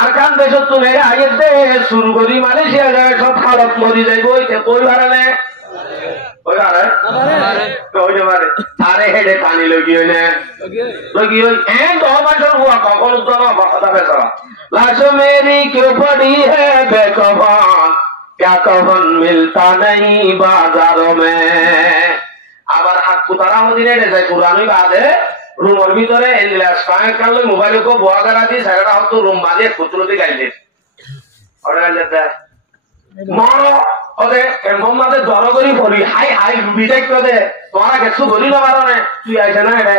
আর কান দেশ তুলে আগের দে শুরু করি মালয়েশিয়া যায় সব খারাপ মরি যাইব কই বাড়ানে ওই বাড়ে ওইটা বাড়ে আরে হেডে পানি লগি হইলে লগি হই এন 10 মাসের হুয়া কখন উদ্দাম কথা বেচারা লাশ মেরি क्यों पड़ी है बेकफन क्या कफन मिलता नहीं बाजारों में আবার হাত কুতারা মদিনে যায় কুরআনই বাদে রুমের ভিতরে এন্ডিলাস ফাইল কালে মোবাইল কো বুয়া করা দি সাইডা হতো রুম বাজে কুতুলতে গাইলে ওরে গাইলে মরো ওরে মোহাম্মদে দর করি পড়ি হাই হাই বিটেক করে তোরা কিছু বলি না পারনে তুই আইছ না এটা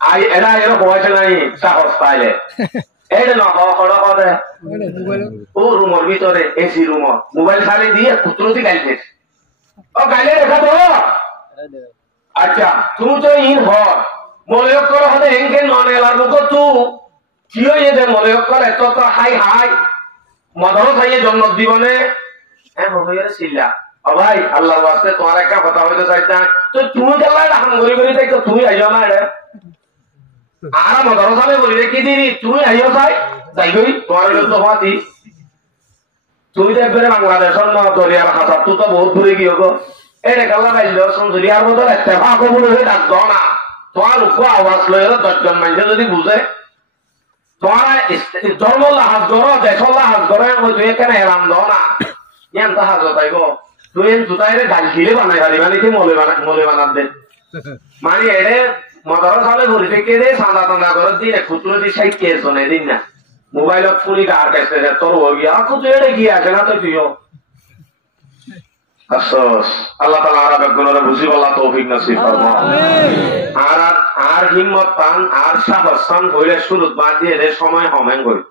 আই এরা এর হইছে নাই সাহস পাইলে এটা না হড় করে ও রুমের ভিতরে এসি রুম মোবাইল খালি দিয়ে কুতুলতে গাইলে ও গাইলে দেখা তো আচ্ছা তুমি তো ইন হর মলয়ক কর হতে এনকে ননে লাগু কো তু কি হইয়ে দে মলয়ক করে তো তো হাই হাই মদর সাইয়ে জন্ম দিবনে হ্যাঁ হইরে সিল্লা ও ভাই আল্লাহর ওয়াস্তে তোমার একটা কথা হইতে চাইতা তো তুমি গেলা হাম গরি গরি তাই তো তুমি আইও না রে আর মদর সালে বলি রে কি দিরি তুমি আইও চাই যাই গই তোমার তো হাতি তুমি দেখবে বাংলাদেশের ন দরিয়ার হাসা তো বহুত দূরে গিয়ে গো এটা কাল্লা বাইলো সুন্দরিয়ার মতো একটা ভাগ বলে ডাক দাও না তোমার উপর আওয়াজ লয়ে 10 জন মানুষ যদি বুঝে তোমার ধর্ম লাহাজ করো দেশ লাহাজ করো তুই এখানে এলাম দাও না ইয়ান তো হাজ তাই গো তুই জুতাইরে গাল খিলে বানাই খালি মানে কি মলে বানাত দে মানে এরে মদর সালে ঘুরি থেকে দে সাদা টান্দা করে দিয়ে খুচরো দিয়ে সাইড কে শোনে দিন না মোবাইলত ফুলি কার কাছে তোর হয়ে গিয়া খুচরো এড়ে গিয়ে আছে না তো তুইও আফসোস আল্লাহ তাআলা আরব গুণরে বুঝি বলা তৌফিক নসিব ফরমাও আর হিম্মত পান আর সাহস পান হইলে শুরুত বাদ দিয়ে এর সময় হমেন করি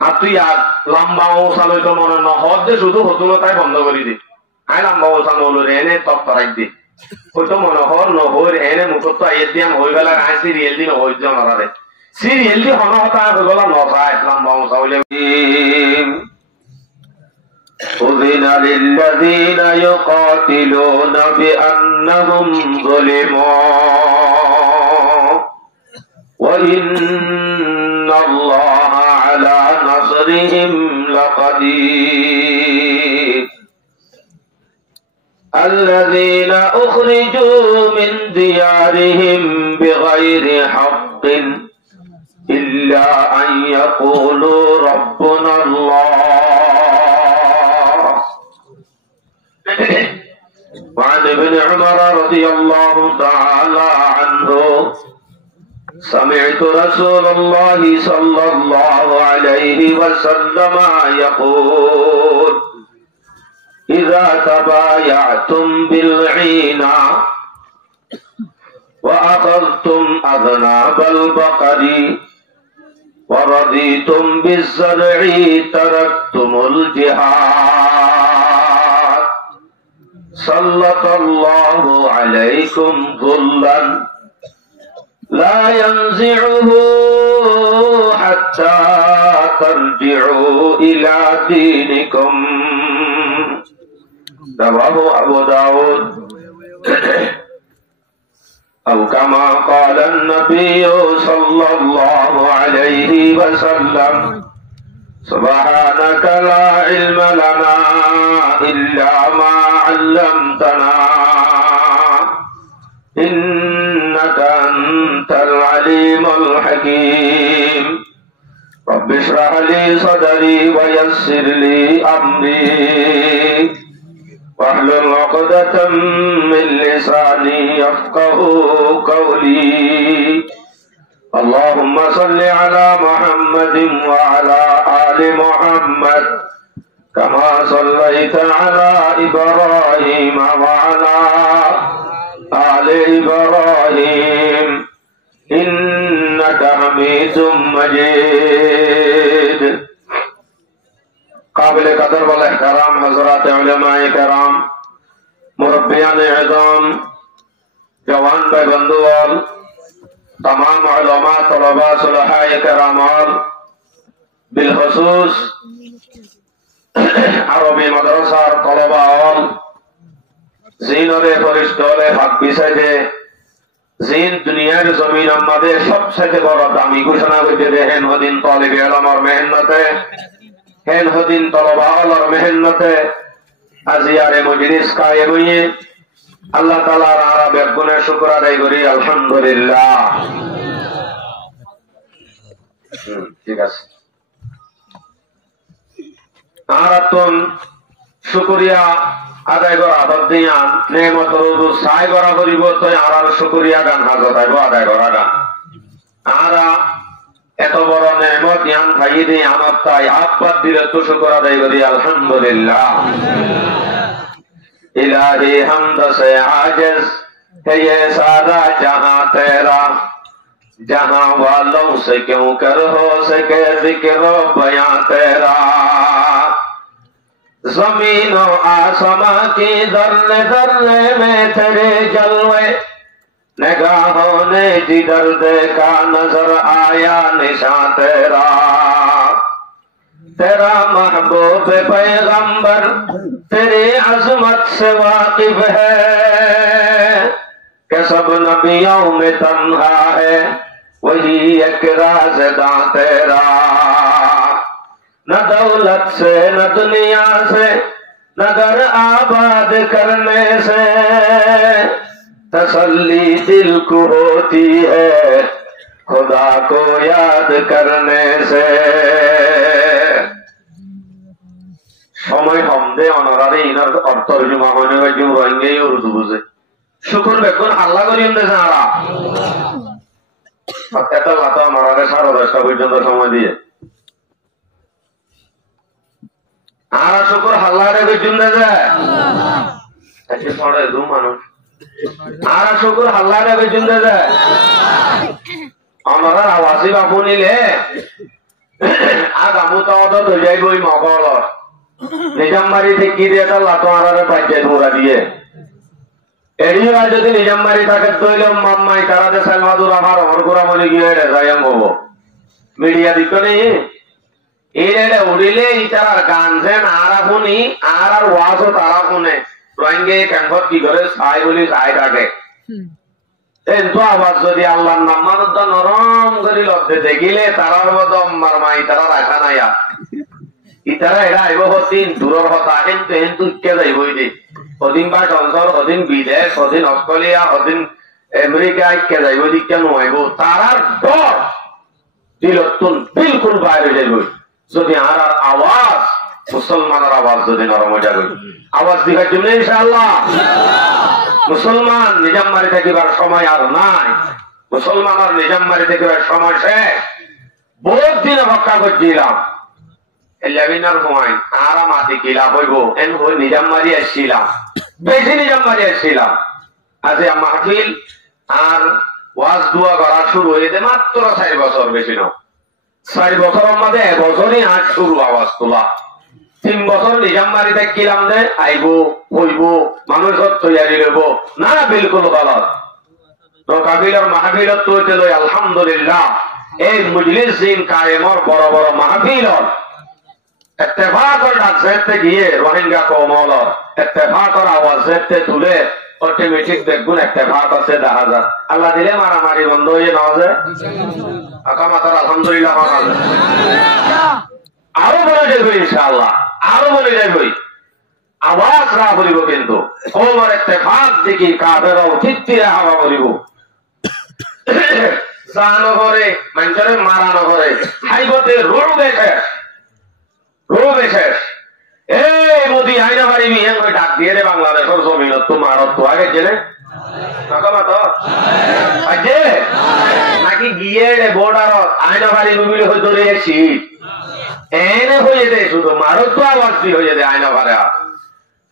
আর তুই আর লম্বা ওসাল হইতো মনে ন হদ যে শুধু হতুন তাই বন্ধ করি দি আই লম্বা ওসাল হলো রে এনে তপ করাই দি হইতো মনে হর নহর এনে মুখত তো আইয়ে দিয়াম হই গেল আই সিরিয়াল দি নহই যে নরারে সিরিয়াল দি হন হতা হই গেল নসাই লম্বা ওসাল হইলে أذن للذين يقاتلون بأنهم ظلموا وإن الله على نصرهم لقدير الذين أخرجوا من ديارهم بغير حق إلا أن يقولوا ربنا الله وعن ابن عمر رضي الله تعالى عنه سمعت رسول الله صلى الله عليه وسلم يقول إذا تبايعتم بالعينة وأخذتم أذناب البقر ورضيتم بالزرع تركتم الجهاد سلط الله عليكم ظلا لا ينزعه حتى ترجعوا إلى دينكم رواه أبو داود أو كما قال النبي صلى الله عليه وسلم سبحانك لا علم لنا إلا ما علمتنا إنك أنت العليم الحكيم رب اشرح لي صدري ويسر لي أمري واحلل عقدة من لساني يفقهوا قولي اللهم صل على محمد وعلى آل محمد كما صليت على إبراهيم وعلى آل إبراهيم إنك حميد مجيد قابل قدر والاحترام حضرات علماء کرام مربیان اعظام جوان بھائی بندوال تمام علماء طلباء صلحاء کرام بالخصوص عربی مدرسہ طلباء زینور فرشتول حق بیسے জিন দুনিয়ার জমিন আমাদের সবচেয়ে বড় দামি ঘোষণা করতে হেন হদিন তলেবে আলমর মেহনতে হেন হদিন তলবা আলর মেহনতে আজিয়ারে মজলিস কায়েম হইয়ে আল্লাহ তাআলার আরবের গুণের শুকর আদায় করি আলহামদুলিল্লাহ। ঠিক আছে, আর তুন শুকরিয়া আদায় করা আদর দিয়া নেমত রোজু সাই করা করিব তো আর শুকরিয়া গান হাজত আইব আদায় করা গান আর এত বড় নেমত জ্ঞান খাইয়ে দিয়ে আমার তাই আব্বাদ দিলে তো শুকর আদায় করি আলহামদুলিল্লাহ। इलाही हमद से आजिज है ये सारा जहां तेरा, जहां वालों से क्यों कर हो सके जिक्र बयां तेरा। जमीनो आसमां की दर्रे दर्रे में तेरे जलवे, निगाहों ने जिधर देखा नजर आया निशान तेरा। तेरा महबूब पैगंबर तेरी अजमत से वाकिफ है कि सब नबियों में तन्हा है वही एक राज़दां तेरा। न दौलत से न दुनिया से न घर आबाद करने से तसल्ली दिल को होती है खुदा को याद करने से। সময় কম দে অনারারে ইনার অর্থ জমা হয়নি বা কেউ রোহিঙ্গাই উর্দু বুঝে শুকুর বেগুন আল্লাহ করিম দেশে আরা এত লাতা অনারারে 10:30 পর্যন্ত সময় দিয়ে আর শুকুর হাল্লারে বেগুন দেশে আজকে পড়ে দু মানুষ আর শুকুর হাল্লারে বেগুন দেশে অনারার আওয়াজই বাপু নিলে আজ আমু তো অদত হয়ে যাইব ওই মগলর নিজামবাড়ি থেকে দিয়ে লাতো আড়ারে পাইছে মোড়া দিয়ে এরিয়া যদি নিজামবাড়ি থাকে তৈল মাম্মাই তারাতে সালমাদুর আমার হরকুরা মনে গিয়ে রেজায়াম হবো মিডিয়া দিত নেই এই রে উড়িলে ইতার গান যেন আর শুনি আর ওয়াজও তারা শুনে রোহিঙ্গে ক্যাম্পত কি করে চাই বলি চাই থাকে কিন্তু আবার যদি আল্লাহর নাম মানুষ নরম করে লব্ধে দেখিলে তারার মতো মারমাই তারা রাখা নাই ইতারা এরা আইব হদিন দূরের কথা কিন্তু কিন্তু কে যাইব হদিন বা টনসর হদিন বিদেশ হদিন অস্ট্রেলিয়া হদিন আমেরিকা কে যাইব কেন আইব তারার ডর দিলতুন বিলকুল বাইরে যাইব যদি আর আওয়াজ মুসলমানের আওয়াজ যদি নরম হয়ে যাবে আওয়াজ দিবার জন্য ইনশাআল্লাহ মুসলমান নিজামবাড়ি থাকিবার সময় আর নাই মুসলমানের নিজামবাড়ি থাকিবার সময় শেষ বহুত দিন অপেক্ষা করছিলাম লেবিনার সময় আর মাটি কিলা হইব এন হই নিজামবাড়ি আসছিলাম বেশি নিজামবাড়ি আসছিলাম আজ মাহফিল আর ওয়াজ দুয়া করা শুরু হয়েছে মাত্র 4 বছর বেশি না 4 বছরের মধ্যে 1 বছরই আজ শুরু আওয়াজ তোলা 3 বছর নিজামবাড়ি থাকিলাম যে আইব হইব মানুষ তৈরি লইব না বিলকুল গলত তো কাবিলের মাহফিলত তো লই আলহামদুলিল্লাহ এই মজলিস দিন কায়েমর বড় বড় মাহফিলত ইত্তেফাকর ডাকতে গিয়ে রোহিঙ্গা কওমল ইত্তেফাকর আওয়াজ দিতে তুলে অটোমেটিক দেখুন ইত্তেফাক আছে দেখা যায় আল্লাহ দিলে মারামারি বন্ধ হয়ে নওয়াজে আকামাতার আলহামদুলিল্লাহ আরো বলে যাবে ইনশাআল্লাহ আরো বলে যাবে আওয়াজ না বলিব কিন্তু কওমের ইত্তেফাক দেখি কাফেরও চিত্তিরা হাওয়া বলিব জানো করে মানুষের মারানো করে হাইবতে রোড দেখে এই মোদি আইনা পারিবি ডাক দিয়ে রে বাংলাদেশের জমিন তোমার তো আগে জেনে নাকি গিয়ে বর্ডারত আইনা পারিবি বলে হয়তো রেছি এনে হয়ে যায় শুধু মারত তো আবার কি হয়ে যায় আইনা পারে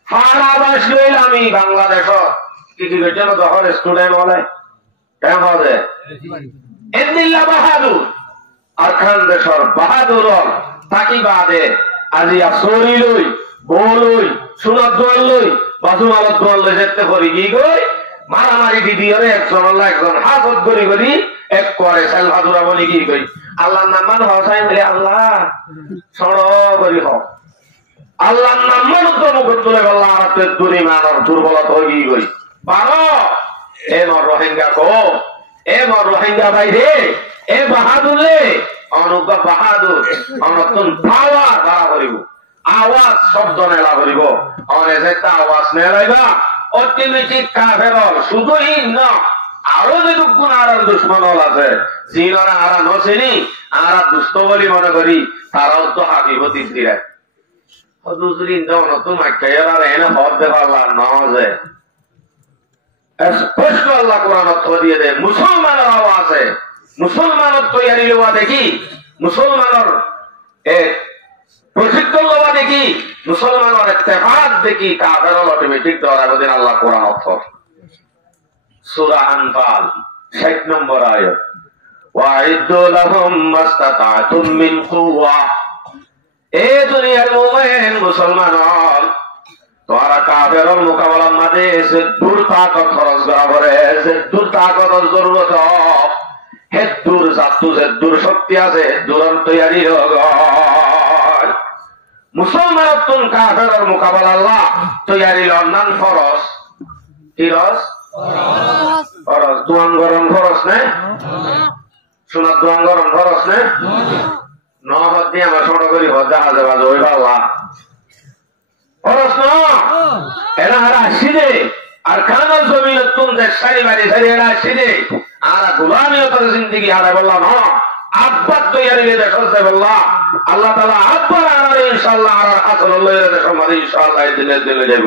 ফার আবাস লইল আমি বাংলাদেশ কি কি জন্য যখন স্টুডেন্ট বলে কেমন হবে এদিল্লা বাহাদুর আর খান দেশর বাহাদুর তাকি বাদে আজিয়া চৰি লৈ বৌ লৈ সোণার দোয়াল লৈ বাজু মালত দোয়াল লৈ যেতে করি কি গই মারামারি দিদিরে একজন একজন হাজত করি করি এক করে সালভাদুরা বলি কি কই আল্লাহর নাম মান হসাই বলে আল্লাহ সড় করি হোক আল্লাহর নাম মান তো মুখ তুলে বললা আর দুর্বলতা হয়ে গই 12 এ মর রোহিঙ্গা কো এ মর রোহিঙ্গা ভাই রে এ বাহাদুর রে অনুজ্ঞা বাহাদুর নতুন পাওয়ার বাড়া করিব আওয়াজ শব্দ নেলা করিব অনেকটা আওয়াজ নেলাইবা অটোমেটিক কাফেরল শুধুই না আরো যে দুগুণ আর দুশ্মন আছে জিনরা আর নচিনি আর দুষ্ট বলি মনে করি তারাও তো হাবিবতি দিলে হুজুরিন দাও নতুন মাইকায়ার আর এনে হদ দেখালা না যে স্পষ্ট আল্লাহ কোরআনত দিয়ে দে মুসলমানের আওয়াজে মুসলমানের তৈরি হওয়া দেখি মুসলমানের প্রশিক্ষণ হওয়া দেখি মুসলমানের ইত্তেফাক দেখি কাফেরল অটোমেটিক দেওয়ার আগদিন আল্লাহ কোরআনত সূরা আনফাল 60 নম্বর আয়াত ওয়াইদু লাহুম মাস্তাতাতুম মিন কুওয়া এ দুনিয়ার মুমিন মুসলমান তোরা কাফেরর মোকাবেলার মাঝে যে দূর তাকত খরচ করা পড়ে যে দূর তাকতের জরুরত হে দূর জাতু যে দূর শক্তি আছে দূরন তৈরি হোক মুসলমান তুন কাফেরর মোকাবেলা আল্লাহ তৈরি লন্ডন ফরস ফিরস ফরস দুয়ান গরম ফরস নে সোনার দুয়ান গরম ফরস নে নহদ দিয়ে আমার ছোট করি জাহাজে বাজে ওই বাবা প্রশ্ন এরা হারা আসিদে আর খানার জমিন তুম দেশ সারি বাড়ি সারি এরা আসিদে আর গোলামিয়তের জিন্দিগি হারা বললাম আব্বার তৈরি দেশ হচ্ছে বললাম আল্লাহ তাআলা আব্বার আর ইনশাআল্লাহ আর আসল লইরে দেশ আমাদের ইনশাআল্লাহ দিলে দিলে দেব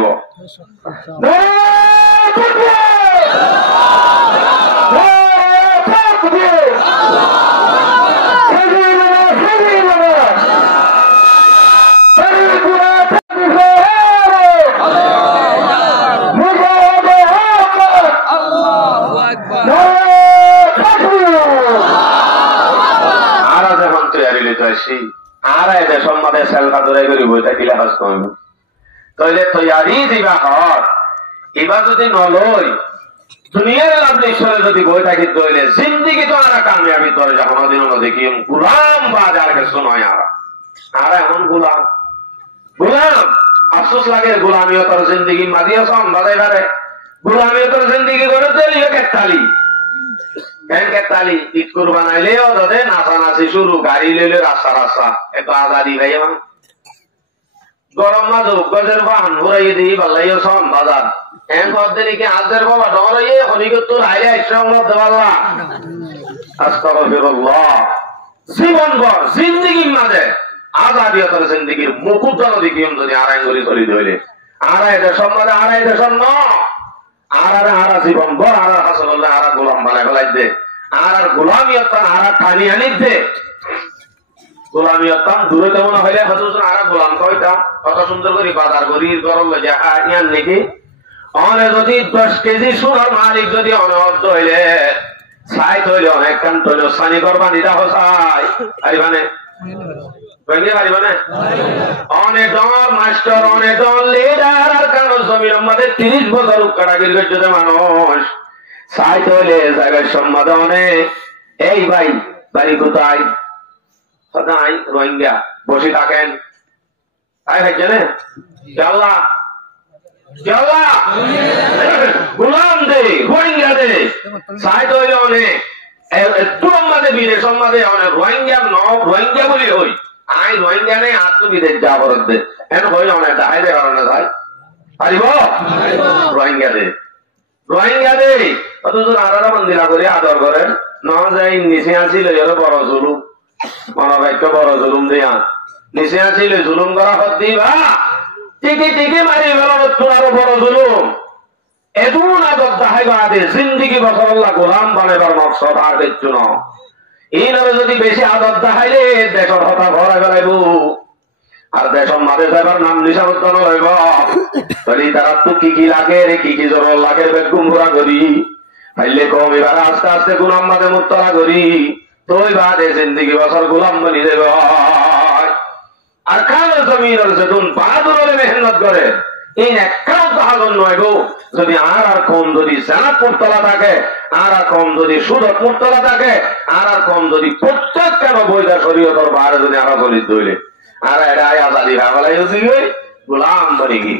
আর এদের সম্মানে সেলফা ধরে করি বইটা দিলে হাস কমব তইলে তৈরি দিবা হর এবার যদি নলই দুনিয়ার লাভ ঈশ্বরে যদি বই থাকি তৈলে জিন্দিগি তো আর কামিয়াবি তরে যখন দিন দেখি গুলাম বাজারকে শোনায় আর এমন গুলাম গুলাম আফসোস লাগে গুলামিয়তর জিন্দিগি মাদিয়া সম বাজাই বারে গুলামিয়তর জিন্দিগি করে তৈরি কেতালি তালি ঈদ কুরবান আইলেও দাদে নাচানাচি শুরু গাড়ি লইলে রাস্তা রাস্তা একটু আজাদি ভাই আমার গরম মাঝে গজের বাহান ঘুরাইয়ে দিই পাল্লাইও সম বাজার এন কদিন কি আজের বাবা ডরাইয়ে হনিগত তোর আইলে ইসলাম মধ্যে পাল্লা আস্তাগফিরুল্লাহ জীবন ভর জিন্দিগির মাঝে আজাদিয়তের জিন্দিগির মুকুটন দিকিম যদি আড়াই গড়ি চলি ধরে আড়াই দেশম মাঝে আড়াই দেশম ন আর জীবন ভর আর হাসল আর গোলাম বানায় ফেলাই দে আর গোলামিয়তান আর টানি আনি দে গোলামিয়তান দূরে তেমন হইলে হয়তো আর গোলাম কইতাম কত সুন্দর করে বাজার করি গরম লইয়া ইয়ান নাকি অনে যদি 10 কেজি সোনার মালিক যদি অনবদ্য হইলে ছাই তৈলে অনেক কান তৈলে সানি করবা দিদা হসাই আইবানে বঙ্গে পারিবানে অনেক মাস্টার অনেক লিডার আর কারণ জমির আমাদের 30 বছর কাটাগির গজ্জতে মানুষ সাইতে হলে জায়গার সম্মাদনে এই ভাই বাড়ি কোথায় সদাই রোহিঙ্গা বসে থাকেন তাই ভাই জানে জাল্লা জাল্লা গোলাম দে রোহিঙ্গা দে সাইতে হলে অনেক একটু আমাদের বিদেশ সম্মাদে অনেক রোহিঙ্গা রোহিঙ্গা বলি হই আই রোহিঙ্গা নেই আত্মবিদেশ যা বরদ দে এন হই অনেক দায় দে কারণে ভাই পারিব রোহিঙ্গা দে রোহিঙ্গা দে অথচ আরারা মন্দিরা করে আদর করেন না যাই নিচে আসিল বড় জুলুম মনোবাক্য বড় জুলুম দিয়া নিচে আসিল জুলুম করা হত দিবা টিকি টিকি মারি গেল আরো বড় জুলুম এদুন আদর দাহাই বাদে জিন্দিগি বছর আল্লাহ গোলাম বানাইবার মকসদ আর দেখছো না এইভাবে যদি বেশি আদর দেখাইলে দেশের হতা ভরা গেলাইব আর দেশের মাঝে যাবার নাম নিশাবর্তন হইব তাহলে তারা তো কি কি লাগে রে কি কি জ্বর লাগে বেগুম ভরা করি পাইলে কম এবার আস্তে আস্তে গোলাম মাঝে মুক্তরা করি তুই বাদে জিন্দিগি বছর গোলাম বনি দেব আর কালো জমিনের যেতুন বাহাদুরে মেহনত করে এই একটাও তাহাগন নয় গো যদি আর কম যদি জানাত মুক্তলা থাকে আর কম যদি সুদত মুক্তলা থাকে আর কম যদি প্রত্যেক কেন বৈধা শরীয়তর বাইরে যদি আরো গলিত ধরে আর এরাই আজাদি ভাবলাই গোলাম বনি গি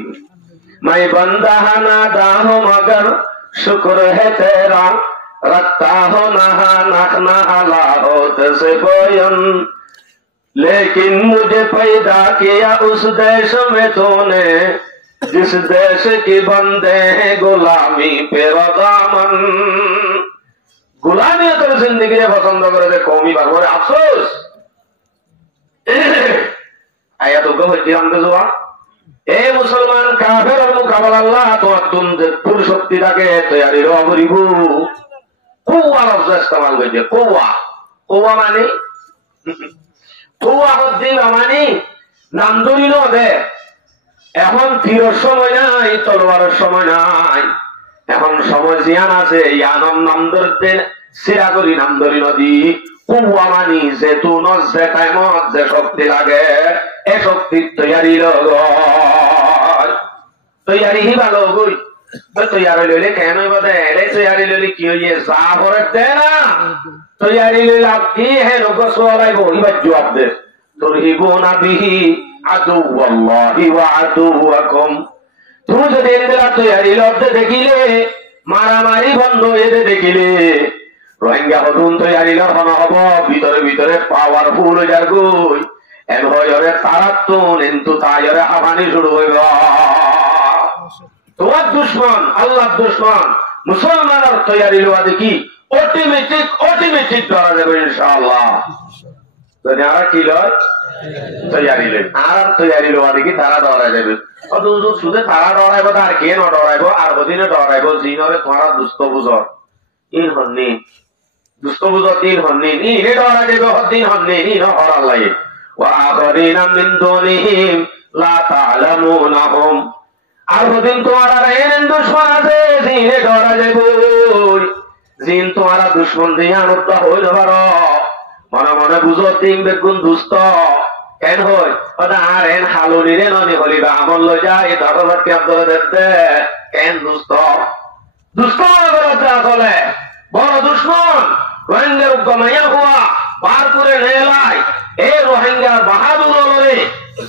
মাই বন্দা হানা দাহ মগর शुक्र है तेरा रखता हो नहा नखना अला होते से बोयन लेकिन मुझे पैदा किया उस देश में तूने जिस देश की बंदे हैं गुलामी पे रज़ामन गुलामी तो जिंदगी में पसंद करे कौमी बार अफसोस आया तो गवती हम जुआ ए मुसलमान काफिर और मुकाबला अल्लाह तो तुम पूरी शक्ति रखे तैयारी रो करिबू कुवा लफ्ज इस्तेमाल करिए कुवा कुवा माने কুয়া দিন আমানি নাম ধরিল দে এখন তীরের সময় নাই তলোয়ারের সময় নাই এখন সময় জিয়ান আছে ইয়ানম নাম ধরতে সিরা করি নাম ধরি নদী কুয়া মানি যে তু নজে টাইমত যে শক্তি লাগে এ শক্তি তৈয়ারি তৈয়ারি হি ভালো গই তৈয়ারি লইলে কেন বদে এলে তৈয়ারি লইলে কি হইয়ে যা করে দে না তৈয়ারি লইলে কি হে লোক সোয়ালাই বই বা জবাব দে তুরহিবুনা বিহি আদুওয়াল্লাহি ওয়া আদুওয়াকুম তুমি যদি এদের তৈয়ারি লইতে দেখিলে মারামারি বন্ধ হইতে দেখিলে রোহিঙ্গা হদুন তৈয়ারি লহন হব ভিতরে ভিতরে পাওয়ারফুল যার গই এন হয়রে তারাতুন কিন্তু তায়রে হাবানি শুরু হইব তোমার দুশ্মন আল্লাহর দুশ্মন মুসলমানের তৈয়ারি লওয়া দেখি অটোমেটিক ধরা যাবে ইনশাআল্লাহ যদি আর কি লয় তৈয়ারি লই আর তৈয়ারি লওয়া দেখি তারা ধরা যাবে অত শুধু তারা ডরাইব আর কে ন ডরাইব আর ওদিনে ডরাইব জিনরে তোমার দুষ্ট বুঝর ইন হন্নি দুষ্ট বুঝর তিন হন্নি ইনে ডরা যাবে হদিন হন্নি ইন হরাল লাগে ওয়া আখরিনা মিন দুনিহিম লা তা'লামুনাহুম আর ওদিন তোমার আর এন দুশমন আছে জিনে ডরা যাইব জিন তোমার দুশমন দিয়ে আনুত হইল পারো মনে মনে বুঝো তিন বেগুন দুষ্ট কেন হই ওটা আর এন হালুনি রে ননি হলিবা আমল লই যায় দরবার কে ধরে দেখতে কেন দুষ্ট দুষ্ট করতে আসলে বড় দুশমন রোহিঙ্গার গমাইয়া হওয়া বার করে নেলাই এই রোহিঙ্গা বাহাদুর লরে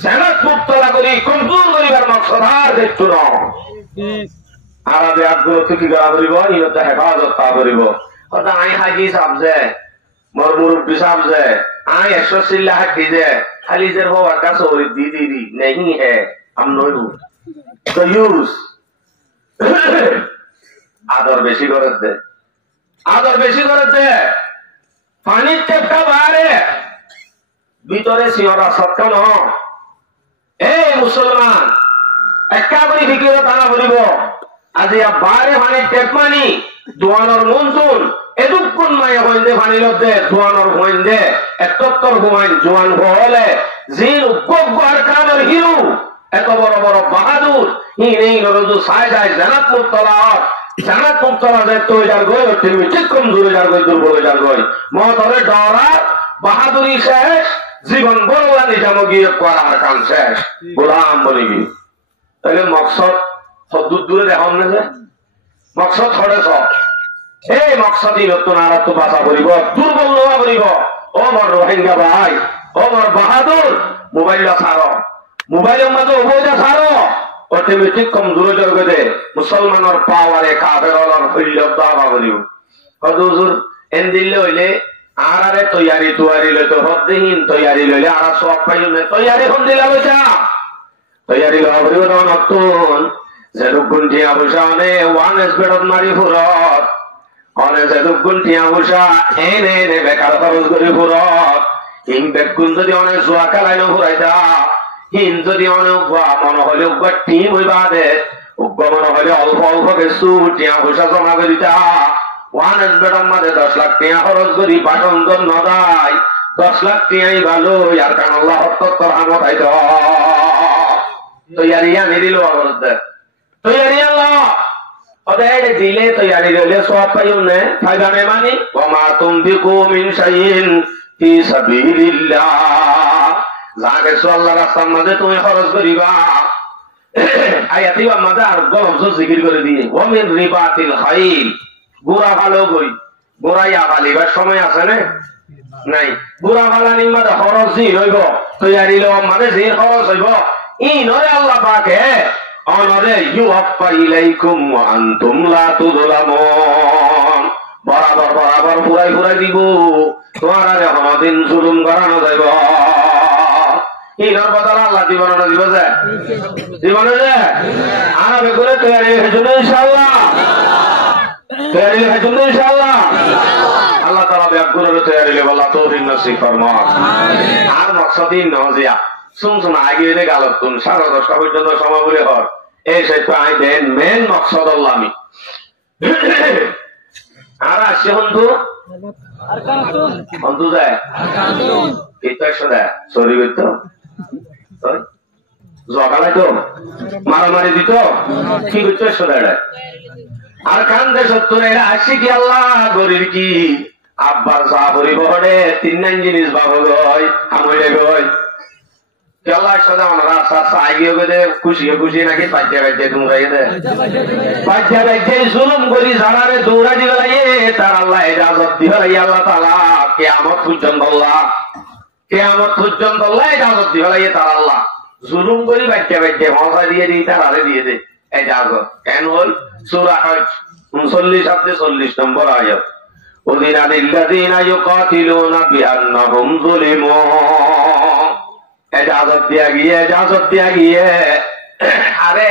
জানাত মুক্তলা করি কমজোর করিবার মকসদ আর দেখছো না আর আবে আগ্রহ থেকে গা করিব ইনতে হেফাজত তা করিব ওটা আই হাজি সাবজে মোর মুরব্বি সাবজে আই এসোসিল্লাহ দিজে খালি যে হওয়ার কাছে ওই দিদি नहीं है हम नहीं हूं तो यूज আদর বেশি করে দে আদর বেশি করে দে পানির টেপটা বাড়ে ভিতরে সিওরা সত্য এই মুসলমান একা করে ফিকিরে তারা বলিব আজি বারে পানির টেপ মানি দোয়ানোর মনসুন এদুকুন মায়া হইন্দে পানি লদ্দে দোয়ানোর হইন্দে এতত্তর হুমাইন জোয়ান হলে জিন উগ্র কামের হিরু এত বড় বড় বাহাদুর নেই নরজু সাই যায় জানাত মুক্তলা যে তৈরি গই তুমি ঠিক কম দূরে যার গই দুর্বল যার গই মতরে ডরা বাহাদুরি শেষ জীবন বড়লা নিজামগিয়ে করার কাম শেষ গোলাম বলিবি তাহলে মকসদ সদূর দূরে দেখাম না যে মকসদ ছড়ে সব এই মকসদি নতুন আর তো বাসা করিব দুর্বল নোয়া করিব ও মর রোহিঙ্গা ভাই ও মর বাহাদুর মোবাইলটা ছাড়ো মোবাইলের মাঝে উভয়টা ছাড়ো অটোমেটিক কমজোর জর্গে দে মুসলমানের পাওয়ারে কাফের অলর হইল দাবা করিব হুজুর এন দিলে হইলে আর আরে তৈয়ারি তুয়ারি লইতো হদ্দিহীন তৈয়ারি লইলে আর সব পাইল না তৈয়ারি হন দিলা লইছা তৈয়ারি লওয়া করিব তখন নতুন যেরকম টিয়া পয়সা নে ওয়ান এসবেডত মারি ফুরত অনে যেরকম টিয়া পয়সা এনে বেকার খরচ করি ফুরত হিং বেগুন যদি অনেক জোয়া খেলাই ফুরাইতা হিন যদি অনেক মনে হলে উগ্র টিম হইবা দে উগ্র মনে হলে অল্প অল্প কিছু টিয়া পয়সা জমা করিতা ওয়ান এসবেডত মাঝে 10 লাখ টিয়া খরচ করি পাঠন নদায় 10 লাখ টিয়াই ভালো আর কারণ আল্লাহ হত্তর আমত আইত তৈয়ারিয়া নিদিল তৈয়ারি আল্লাহ ওদের দিলে তৈয়ারি দিলে সব পাইও নে ফায়দা নে মানি ওমা তুমবিকু মিন শাইইন ফি সাবিলিল্লাহ যাকে আল্লাহর রাস্তার মাঝে তুমি খরচ করিবা আয়াতি বা মাঝে আর গলম জিকির করে দিয়ে ওয়া মিন রিবাতিল খাইল গোরা ভালো কই গোরাইয়া বালিবার সময় আছে না নাই গোরা বালানির মাঝে খরচ জি হইব তৈয়ারি লো মাঝে জি খরচ হইব ই নরে আল্লাহ পাকে অনরে ইউআফা ইলাইকুম ওয়া আনতুম লা তুযলামুন বরাবর বরাবর পুরাই পুরাই দিব তোমার আরে কোনদিন জুলুম করানো যাইব ইনার বদল আল্লাহ দিব না দিব যায় জীবনে যায় আর বেগুনে তৈরি হয়েছে ইনশাআল্লাহ তৈরি হয়েছে ইনশাআল্লাহ আল্লাহ তাআলা বেগুনের তৈরি হলে আল্লাহ তৌফিক নসিব ফরমাও আর মকসদিন নজিয়া শুন শুন আগে এনে গেল তুমি 10:30 পর্যন্ত সময় বলে হর এই সেই আই দেন মেন মকসদ আল্লাহ আমি আর আসছে বন্ধু বন্ধু যায় সরি করতো জগালাই তো মারামারি দিত কি করতো আর কান্দে সত্তর এরা আসি কি আল্লাহ গরিব কি আব্বার চা পরিবহনে 3 জিনিস বাবু গয় আমলে গয় আল্লাহ সাদা ওনারা খুশি খুশি নাকি বাচ্চা বাচ্চা তোমরা বাচ্চা বাচ্চা জুলুম করি যারারে দৌড়া দিবে লাগে তার আল্লাহ ইজাজত দিবে লাগে আল্লাহ তাআলা কিয়ামত পর্যন্ত আল্লাহ ইজাজত দিবে লাগে তার আল্লাহ জুলুম করি বাচ্চা বাচ্চা মজা দিয়ে দিই তার আরে দিয়ে দে ইজাজত কেন হল সূরা হজ 39-40 নম্বর আয়াত উযিনা লিল্লাযিনা ইউকাতিলুনা বিআন্নাহুম যুলিমু এজাজত দিয়া গিয়ে আরে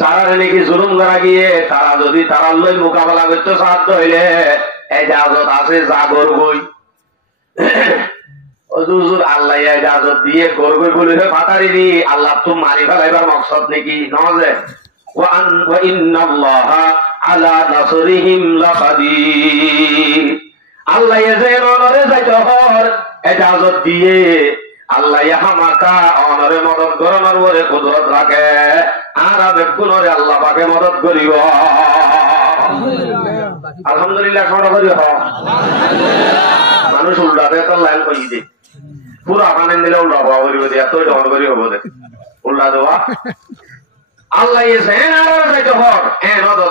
যারা নাকি জুলুম করা গিয়ে তারা যদি তারা লই মোকাবেলা করতে সাধ্য হইলে এজাজত আছে যা করবই আল্লাহ এজাজত দিয়ে করবই বলে ফাটারি দি আল্লাহ তো মারি ফেলাইবার মকসদ নাকি নজে আলা নাসরিহিম লাকাদির আল্লাহ যাইতে হর এজাজত দিয়ে আল্লাহ হামাকা অনরে মদত করানোর পরে কুদরত রাখে আর বেগুনরে আল্লাহ পাকে মদত করিব আলহামদুলিল্লাহ সব করি মানুষ উল্টাতে তো লাইন কই দে পুরো আকানে দিলে উল্টা হওয়া করিব দিয়ে এত ডন করি হবো দে উল্টা দেওয়া আল্লাহ যাইতে হর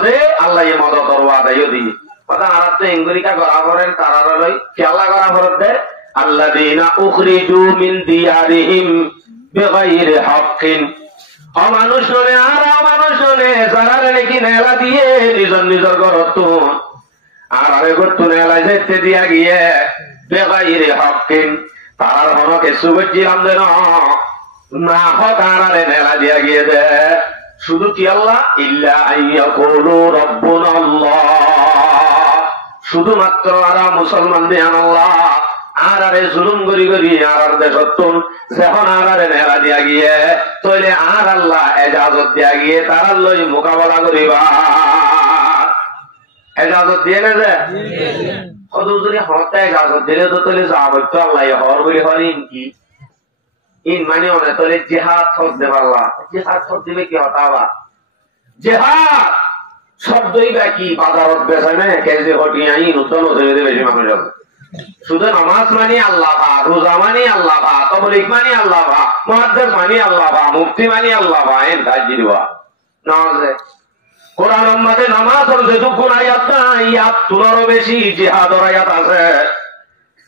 দে আল্লাহ মদত করবা দেয় দি কথা আর তো ইংগুরিকা করা করেন তারা খেলা করা ফরত দেয় الذين أخرجوا من ديارهم بغير حق অমানুষ নয় আর অমানুষ নয় যারা নাকি নেলা দিয়ে নিজের ঘরত আর আরে করতো নেলা যেতে দিয়া গিয়ে বেগাইরে হকিন তার হন কিছু বুঝছিলাম যেন না হক আর নেলা দিয়া গিয়ে দে শুধু কি আল্লাহ ইল্লা আইয়াকুলু রাব্বুনা আল্লাহ শুধুমাত্র আরা মুসলমান দেন আল্লাহ আর আরে জুলুম করি করি আর দেশত্তন যখন আর আরে নেলা দিয়া গিয়ে তৈলে আর আল্লাহ এজাজত দিয়া গিয়ে তার লই মোকাবেলা করিবা এজাজত দিয়ে না যে কত যদি হতে এজাজত দিলে তো তৈলে যা হইতো আল্লাহ হর বলে হরিন কি ইন মানে অনেক তৈলে জেহাদ থক দেব আল্লাহ জেহাদ থক দিবে কি হতাবা জেহাদ শব্দই বা কি বাজারত বেচে না কেজি হটিয়া ইন উত্তন হতে বেশি মানুষ হবে শুধু নামাজ মানি আল্লাহ ভা রোজা মানি আল্লাহ ভা তবলিগ মানি আল্লাহ ভা মুহাদ্দিস মানি আল্লাহ ভা মুফতি মানি আল্লাহ ভা এন তাজিরওয়া নামাজে কোরআনের মধ্যে নামাজের যেটুকু আয়াত নাই ইয়াত তুলারও বেশি জিহাদের আয়াত আছে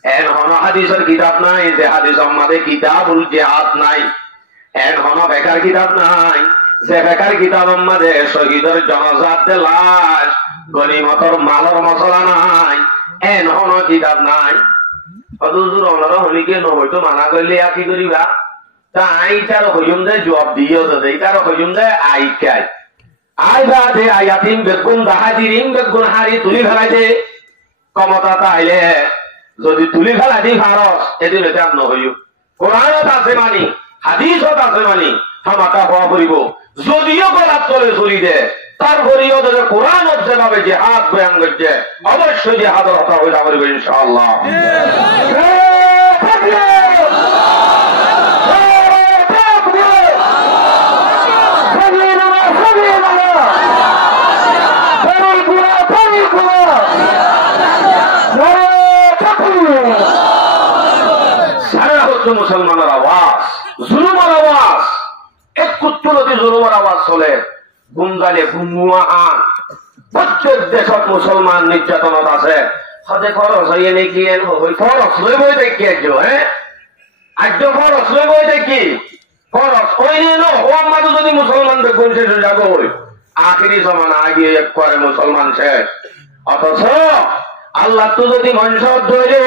এন হন হাদিসের কিতাব নাই যে হাদিসের মধ্যে কিতাবুল জিহাদ নাই এন হন বেকার কিতাব নাই যে বেকার কিতাবের মধ্যে শহীদের জনজাত লাশ গনিমতের মালের মশলা নাই এন হন কিতাব নাই অদূর অনর হলিকে নহয়তো মানা করলে কি করিবা তা আই তার হইম দে জবাব দিও তো দেই তার হইম দে আই খাই আই বা দে আয়াতিম বেগুন দাহাদিরিম বেগুন হারি তুলি ফেলাই দে ক্ষমতা তাইলে যদি তুলি ফেলাই দি ভারস এদিন এটা নহইও কোরআনত আছে মানি হাদিসত আছে মানি হামাকা হওয়া করিব যদিও গলাপ তলে চলি দে তারপরেও যদি কোরআনত যেভাবে জিহাদ বয়ান করছে অবশ্যই জিহাদের হতা হয়ে যাবে ইনশাআল্লাহ সারা হচ্ছে মুসলমানের আওয়াজ জুলুমের আওয়াজ একটু তুলতে জুলুমের আওয়াজ চলে গুমগালে গুমুয়া আন প্রত্যেক দেশত মুসলমান নির্যাতনত আছে সদে খরচ হইয়ে নাকি খরচ লই বই দেখি আজ হ্যাঁ আজ খরচ লই বই দেখি খরচ ওই নিয়ে মোহাম্মদ যদি মুসলমানদের কোন শেষ হয়ে যাবো আখিরি জমানা আগিয়ে করে মুসলমান শেষ। অথচ আল্লাহ তো যদি মনুষ্য ধরে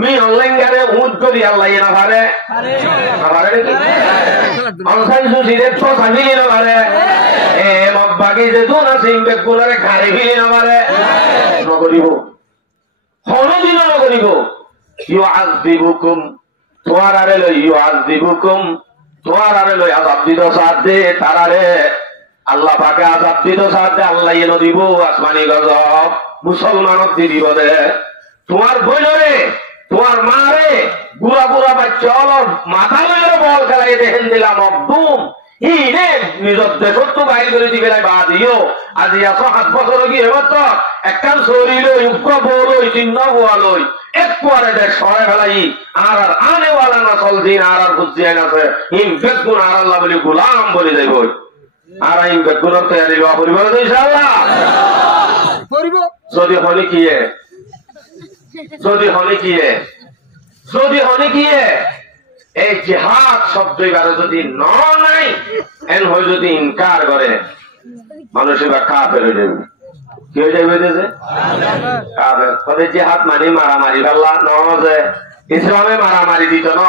মি অনলাইন গানে উঠ করি আল্লাহ না পারে অনসান সুশীলে তো সামিলি না পারে এ মব্বাকি যে দু না সিং বেগুনারে খারে ফিরি না পারে নগরিব কোনদিন নগরিব ইউ আযদিবুকুম তোমার আরে লই ইউ আযদিবুকুম তোমার আরে লই আযাব দিত সাথে তারারে আল্লাহ পাকে আযাব দিত সাথে আল্লাহ এনে দিব আসমানি গজব মুসলমানত দি দিব দে তোমার বইলরে তোমার মারে বুড়া বুড়া বাচ্চা অলর মাথা লইরে বল খেলাই দেখেন দিলাম একদম ইনে নিজের দেশত তো বাইর করে দিবে না বাদ দিও আজি 7 বছর কি হইব তো একটা শরীর লই উপর বল লই তিন বল লই এক পরে দেখ সরে ফেলাই আর আনে वाला না চল দিন আর বুঝিয়াই না ইন বেগুন আর আল্লাহ বলি গোলাম বলি যাইব আর ইন বেগুনের তৈরি হওয়া পরিবার ইনশাআল্লাহ করিব যদি হলি কিয়ে যদি হলে কি এই জিহাদ শব্দ এবারে যদি নাই এন হয়ে যদি ইনকার করে মানুষ এবার কাফের হয়ে যাবে কি হয়ে যাবে কাফের তবে জিহাদ মানে মারামারি পাল্লা নজে ইসলামে মারামারি দিত ন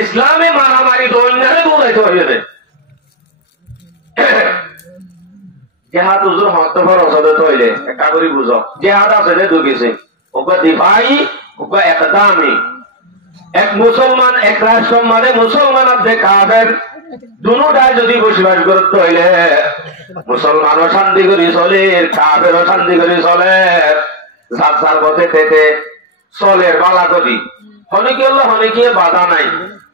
ইসলামে মারামারি তো অন্যান্য দৌড়াইতে হয়ে যাবে জিহাদ হুজুর হতে ফরজে তৈলে একটা করে বুঝো জিহাদ আছে রে ঢুকেছে ওকে দিফাই ওকে একদামি এক মুসলমান এক রাষ্ট্র মানে মুসলমান আপনি কাফের দুটাই যদি বসবাস করতে হইলে মুসলমানও শান্তি করে চলে কাফেরও শান্তি করে চলে যার যার পথে থেকে চলের বালা করি হনিকি হলো হনিকি বাধা নাই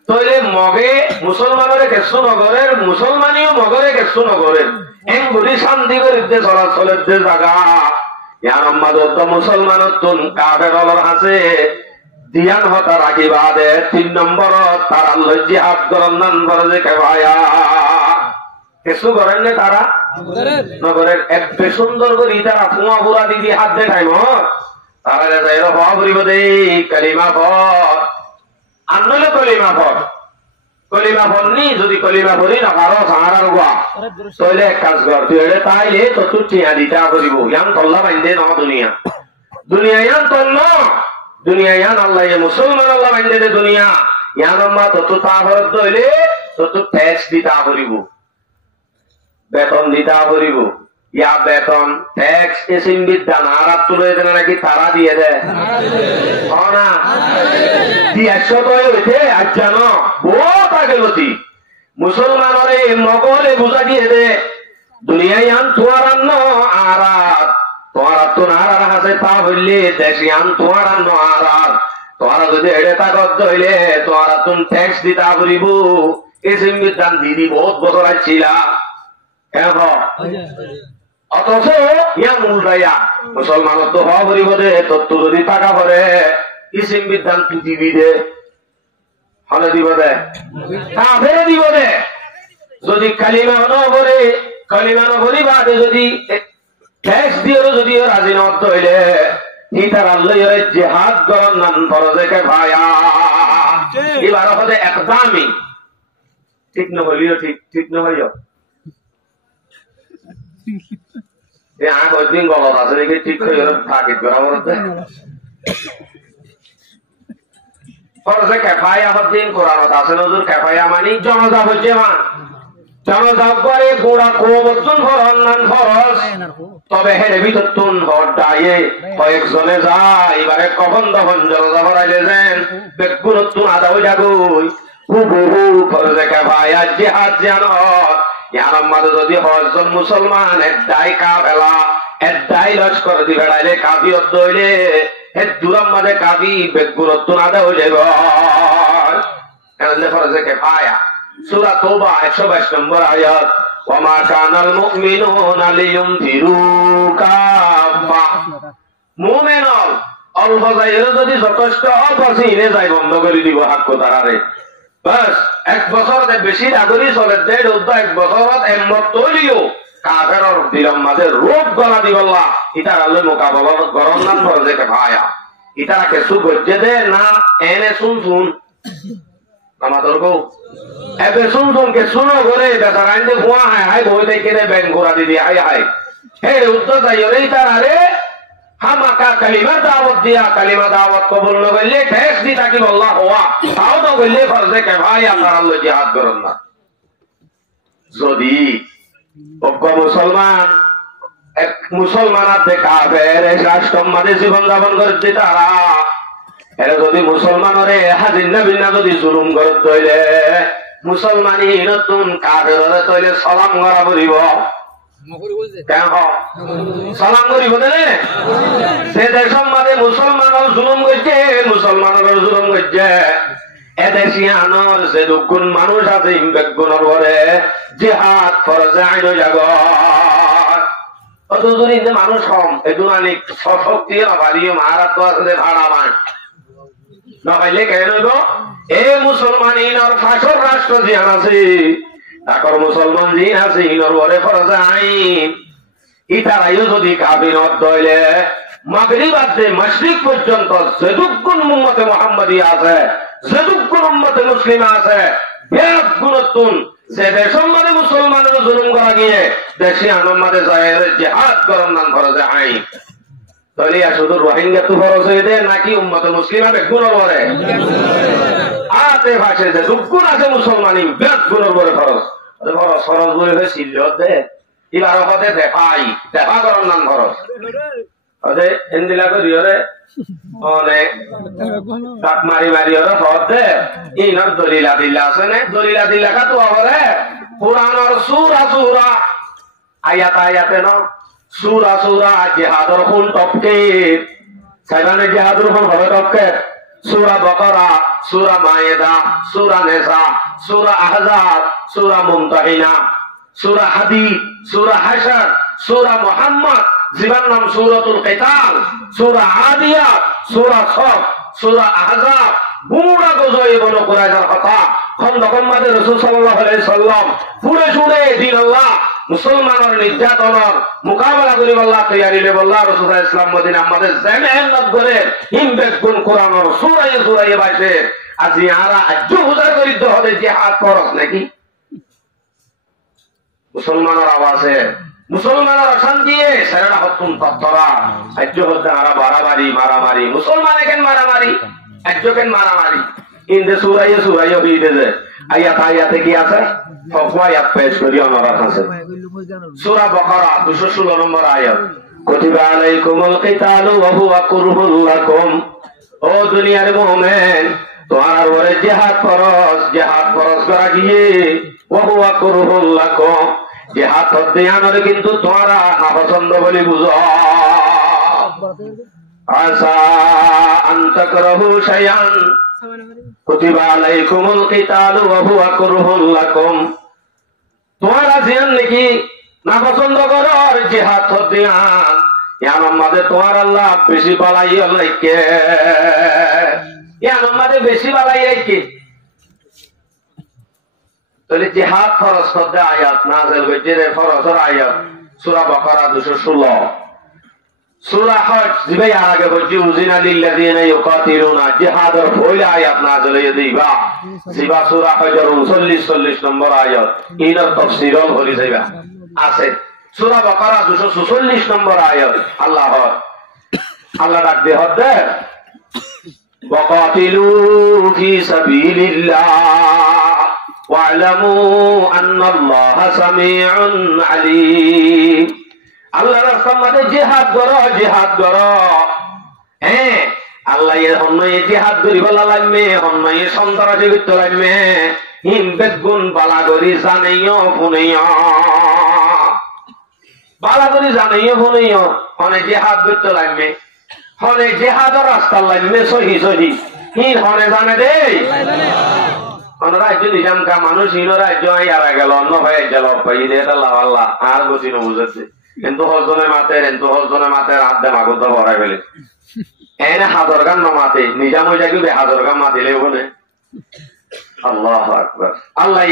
তইলে মগে মুসলমানের কেসু নগরের মুসলমানীয় মগরে কেসু নগরের এমগুলি শান্তি করে চলাচলের যে জায়গা ইয়ার আম্মাদত মুসলমানত তুন কাফের অলর আছে দিয়ান হতা রাখিবা দে 3 নম্বরত তারা জিহাদ করন নাম্বার যে কেবায়া কেসু করেন না তারা নগরের এক সুন্দর করে তারা ফুয়া ফুলা দিদি হাত দেখাই তারা যাই হওয়া করিব দে কালিমা পড় আনলে কলিমা পড় কলিমা পড়নি যদি কলিমা পড়ি না কারো সাহারার গোয়া তইলে এক কাজ কর তুই এড়ে তাইলে তো তুই টিয়া দিতা করিব ইয়ান তল্লা বাইন্দে ন দুনিয়া দুনিয়া ইয়ান তন্ন দুনিয়া ইয়ান আল্লাহ মুসলমান আল্লাহ বাইন্দে দে দুনিয়া ইয়ান আম্মা তো তুই তা ভরত দইলে তো তুই ট্যাক্স দিতা করিব বেতন দিতা করিব ইয়া বেতন ট্যাক্স এসিন বিদ্যান আর তুলে দেন নাকি তারা দিয়ে দেয় না একশো তো হইতে আজ জানো বহুত আগে লতি মুসলমানের এই মগলে বুঝা দিয়ে দে দুনিয়ায় আন তোমার আন্ন আর তোমার তো আর আছে তা হইলে দেশে আন তোমার আন্ন আর তোমার যদি এড়ে তাকত হইলে তোমার তুমি ট্যাক্স দিতা করিব এসিন বিদ্যান দিদি বহুত বছর আসছিলা অথচ ইয়া উল্টাইয়া মুসলমান তো হওয়া করিব দে তত্ত্ব যদি টাকা ভরে ইসিম বিদ্যান পৃথিবী দে হলে দিব দে কাফেরে দিব দে যদি কালিমা নভরে কালিমা নভরি বাদে যদি ট্যাক্স দিয়ে যদি রাজি নত হইলে ইতার আল্লাহ জিহাদ করন নান ফরজে ভায়া এবার হলে একদমই ঠিক না হইলিও ঠিক না হইও দিন গলত আছে নাকি ঠিক হয়ে থাকিত করা বলতে কেফায়া দিন কোরআনত আছে নজর কেফায়া মানে জনজাব হচ্ছে মা জনজাব করে গোড়া কোবর্তন ফরন্নান ফরস তবে হেরে ভিতর তুন হটায়ে কয়েকজনে যায় এবারে কখন তখন জনজাব রাইলে যেন বেগুন তুন আদা হয়ে যাগুই হুবু ফরজে কেফায়া জিহাদ জানো যদি হজন মুসলমান এদাই কাফেলা এদাই লস্কর দি বেড়াইলে কাফি অদ্দইলে হে দূরম মাঝে কাফি বেগুরত্ব না দেওয়া যাব এনে ফরজে কিফায়া সূরা তওবা 122 নম্বর আয়াত ওয়া মা কানাল মুমিনুনা লিয়ুনফিরু কাফা মুমিনুন অল্প যাইলে যদি যথেষ্ট অল্প সিনে যাই বন্ধ করে দিব হাত কোতারারে বাস 1 বছর বেশি আগরি চলে 1.5 বছরত এমত তৈরিও কাফের দিলাম মাঝে রূপ গলা দিবল্লা ইতার আল্লাহ মোকাবেলা গরম নাম ফরজে কিফায়া ইতারা কে সুগজ্জে দে না এনে শুন আমাদের গো এবে শুনকে শুনো করে বেচার আইনতে ভুয়া হাই বই থেকে ব্যাংক ঘোরা দিদি হাই হে উত্তর যাই রে তার আরে হামাকা কালিমা দাওয়াত দিয়া কালিমা দাওয়াত কবুল ন করলে ঠেস দি তাকি আল্লাহ হওয়া তাও তো বললে ফরজে কে ভাই আপনার আল্লাহ জিহাদ করেন না যদি অজ্ঞ মুসলমান এক মুসলমানার কাফের রাষ্ট্রমাদে জীবন যাপন করতে তারা এরা যদি মুসলমানরে হাজির না বিনা যদি জুলুম করে তৈলে মুসলমানি নতুন কাফের তৈলে সালাম করা বলিব সালাম করিব সে দেশের মাঝে মুসলমানের জুলুম করছে মুসলমানের জুলুম করছে এদেশিয়ানোর যে দুগুণ মানুষ আছে ইম্পেক্ট গুণর পরে জিহাদ ফরজে আইন জাগ অতদিন যে মানুষ কম এদুনানিক শক্তি ভারিও মারাত আছে ভাড়া মান নপাইলে কেন হইব এ মুসলমান ইনর ফাঁসর রাষ্ট্র জিয়ান আছে তাকর মুসলমান জিন আছে ইনর পরে ফরজে আইন ইতারাইও যদি কাবিন দইলে মাগরিব আতে মাশরিক পর্যন্ত যেদুগুণ উম্মতে মুহাম্মাদি আছে যেদুগুণ উম্মতে মুসলিম আছে বেশ গুণতুন যে দেশের মাঝে মুসলমানের জুলুম করা গিয়ে দেশে আনন্দ যায় জিহাদ করার নাম ফরজে আইন তাহলে শুধু রোহিঙ্গা তো ফরজ হয়ে দেয় নাকি উম্মতে মুসলিম হবে গুণর পরে আতে ভাষে যে দুগুণ আছে মুসলমানি বেশ গুণর পরে ফরজ ফরজ ফরজ বলে সিল্লত দে এবার হতে দেখাই দেখা করার নাম খরচ হতে এন্দিলা করি ওরে অনেক তাক মারি মারি ওরে হতে ইনর দলিলা দিল্লা আছে না দলিলা দিল্লা কা তো হবে কুরআনের সূরা সূরা আয়াত আয়াতে না সূরা সূরা জিহাদর কোন টপকে সাইবানে জিহাদর কোন হবে টপকে সূরা বাকারা সূরা মায়েদা সূরা নিসা সূরা আহজাব সূরা মুমতাহিনা সূরা হাদীদ সূরা হাশর সূরা মুহাম্মদ জীবন নাম সূরাতুল কিতাল সূরা আদিয়াত সূরা সফ সূরা আহজাব পুরা গজয়ে বন কুরাইশের কথা খন্দকম মাঝে রাসূল সাল্লাল্লাহু আলাইহি সাল্লাম পুরে সুরে দিন আল্লাহ মুসলমানের নির্যাতনের মোকাবেলা করি আল্লাহ তৈরি লে আল্লাহ রাসূল সাল্লাল্লাহু আলাইহি সাল্লাম মদিনা আমাদের মেহনত করে ইমবেক কোন কোরআনের সূরায়ে সূরায়ে বাইছে আজি আরা আজ হুজুর করি তো হবে জিহাদ ফরজ নাকি মুসলমানের আওয়াজে মুসলমানের অশান্তি সেরা হতুন তত্তরা আজ হতে আরা বাড়াবাড়ি মারামারি মুসলমান এখান মারামারি একজকেন মারামারি ইন্দে সূরায়ে সূরায়ে হইতে যে আয়াত আয়াতে কি আছে ফকওয়া আয়াত পেশ করি অনুরোধ আছে সূরা বাকারা 216 নম্বর আয়াত কুতিবা আলাইকুমুল কিতালু ওয়া হুয়া কুরহুল লাকুম ও দুনিয়ার মুমিন তোমার উপরে জিহাদ ফরজ করা গিয়ে ওয়া হুয়া কুরহুল লাকুম জিহাদ করতে আনরে কিন্তু তোমরা নাপছন্দ বলি বুঝো আসা আন তাকরাহু শাইআন কুতিবা আলাইকুমুল কিতালু ওয়া হুয়া কুরহুল লাকুম তোমরা জিয়ান নাকি নাপছন্দ করো আর জিহাদ করতে আন ইয়ার মধ্যে তোমার আল্লাহ বেশি বালাই আল্লাহকে ইয়ার মধ্যে বেশি বালাই আইকে তাহলে জিহাদ ফরজ করতে আয়াত নাযিল হয়েছে রে ফরজের আয়াত সূরা বাকারা 216 সূরা হজ জিবে আগে বলছি উজিনা লিল্লাযিনা ইউকাতিলুনা জিহাদের ফলে আয়াত নাযিল হয়ে দিবা জিবা সূরা হজের 39 নম্বর আয়াত ইনার তাফসীরও হলি যাইবা আছে সূরা বাকারা 246 নম্বর আয়াত আল্লাহ ডাক দে হদে ওয়াকাতিলু ফি সাবিলিল্লাহ واعلموا ان الله سميع عليم আল্লাহর রাস্তায় জিহাদ করো হ্যাঁ আল্লাহ এর হন্নয়ে জিহাদ করি বলা লাগবে হন্নয়ে সন্ত্রাসী করতে লাগবে হিমবেদ গুণ বালাগরি জানাইও শুনাইও বালাগরি জানাইও শুনাইও হনে জিহাদ করতে লাগবে হনে জিহাদের রাস্তা লাগবে সহি হিন হনে জানে দে রাজ্য নিজাম কা মানুষ ইন রাজ্য আরা গেল অন্য হয়ে গেল আল্লাহ আর গতি বুঝেছে কিন্তু হজনে মাতের আড্ডা মাগুদ ভরাই ফেলে এনে হাজার গান মাতে নিজাম হয়ে যাবে হাজার গান মাতিলে ওখানে আল্লাহ আকবার আল্লাহ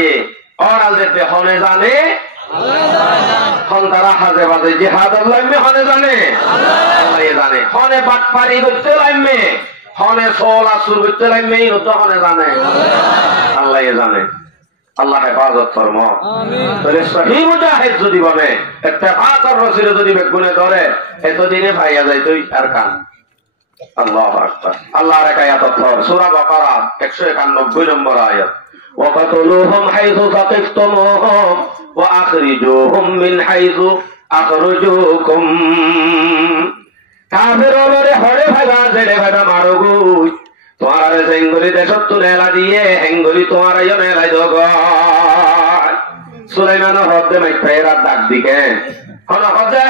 ওরাল যেতে হনে জানে তারা হাজে বাজে যে হাজার লাগবে হনে জানে আল্লাহ জানে হনে বাটপারি করতে লাগবে হনে সোল আসুর করতে লাগবে হনে জানে এ জানে। আল্লাহ হেফাজত ফরমাও। তাহলে সহি মুজাহিদ যদি বলে ইত্তেফাক আর রসুল যদি বেগুনে ধরে এতদিনে ভাইয়া যাইতই আর কান। আল্লাহু আকবার। আল্লাহর এক আয়াত সূরা বাকারা 191 নম্বর আয়াত, ওয়াকাতুলুহুম হাইযু সাকিফতুমুহুম ওয়া আখরিজুহুম মিন হাইযু আখরাজুকুম। কাফেররে হরে ভাগা জেড়ে ভাগা মারো গুই তোমার সেঙ্গুরি দেশত তুলে এলা দিয়ে হেঙ্গুরি তোমার আইও নেলাই দগ। সুলাইমান হদ্দে মাইফাইরা ডাক দিকে কোন হদ্দে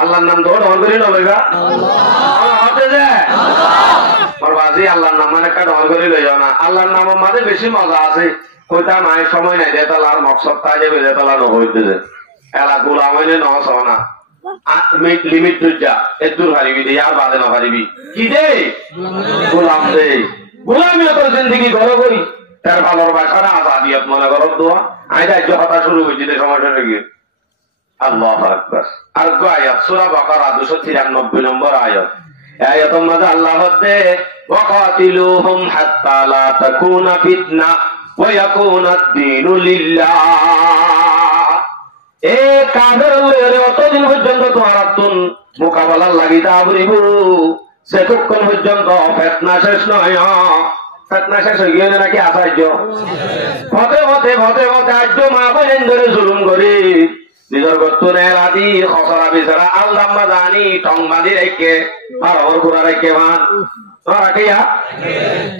আল্লাহর নাম দৌড় হন করি লইবা হদ্দে যে পরবাজি আল্লাহর নাম মানে একটা ডন করি লইও না। আল্লাহর নাম মানে বেশি মজা আছে। কইতা মায়ের সময় নাই দে তালার মকসদ তাজে বেজে তালা নহইতে যে এলা গোলাম হইলে নহস না লিমিট দুর্জা এদুর হারিবি দে আর বাদে না হারিবি কি দে গোলাম দে গোলামি তোর জিন্দগি গড় করি তার ভালোর বাসারা আজাদিয়ত মনে করো দোয়া আই রাজ্য হতা শুরু হয়েছে সমস্যা গিয়ে। আল্লাহু আকবার। আর আয়াত সূরা বাকারা 293 নম্বর আয়াত। আয়াতের মধ্যে আল্লাহ বলে ওয়াকাতিলুহুম হাত্তা লা তাকুনা ফিতনা ওয়া ইয়াকুনা আদ-দীনু লিল্লাহ। এ কাফেরদের অতদিন পর্যন্ত তোমার তুন মোকাবেলা লাগিতে আবরিব সেতক্ষণ পর্যন্ত ফিতনা শেষ নয়। ফিতনা শেষ হয়ে গেলে নাকি আসার্য হতে হতে হতে হতে আজ মা বোন ধরে জুলুম করি নিজের গত্তনে রাজি খসরা বিচারা আল্লাহ জানি টং বাঁধি রেখে আর ওর ঘোরা রেখে মান রাখিয়া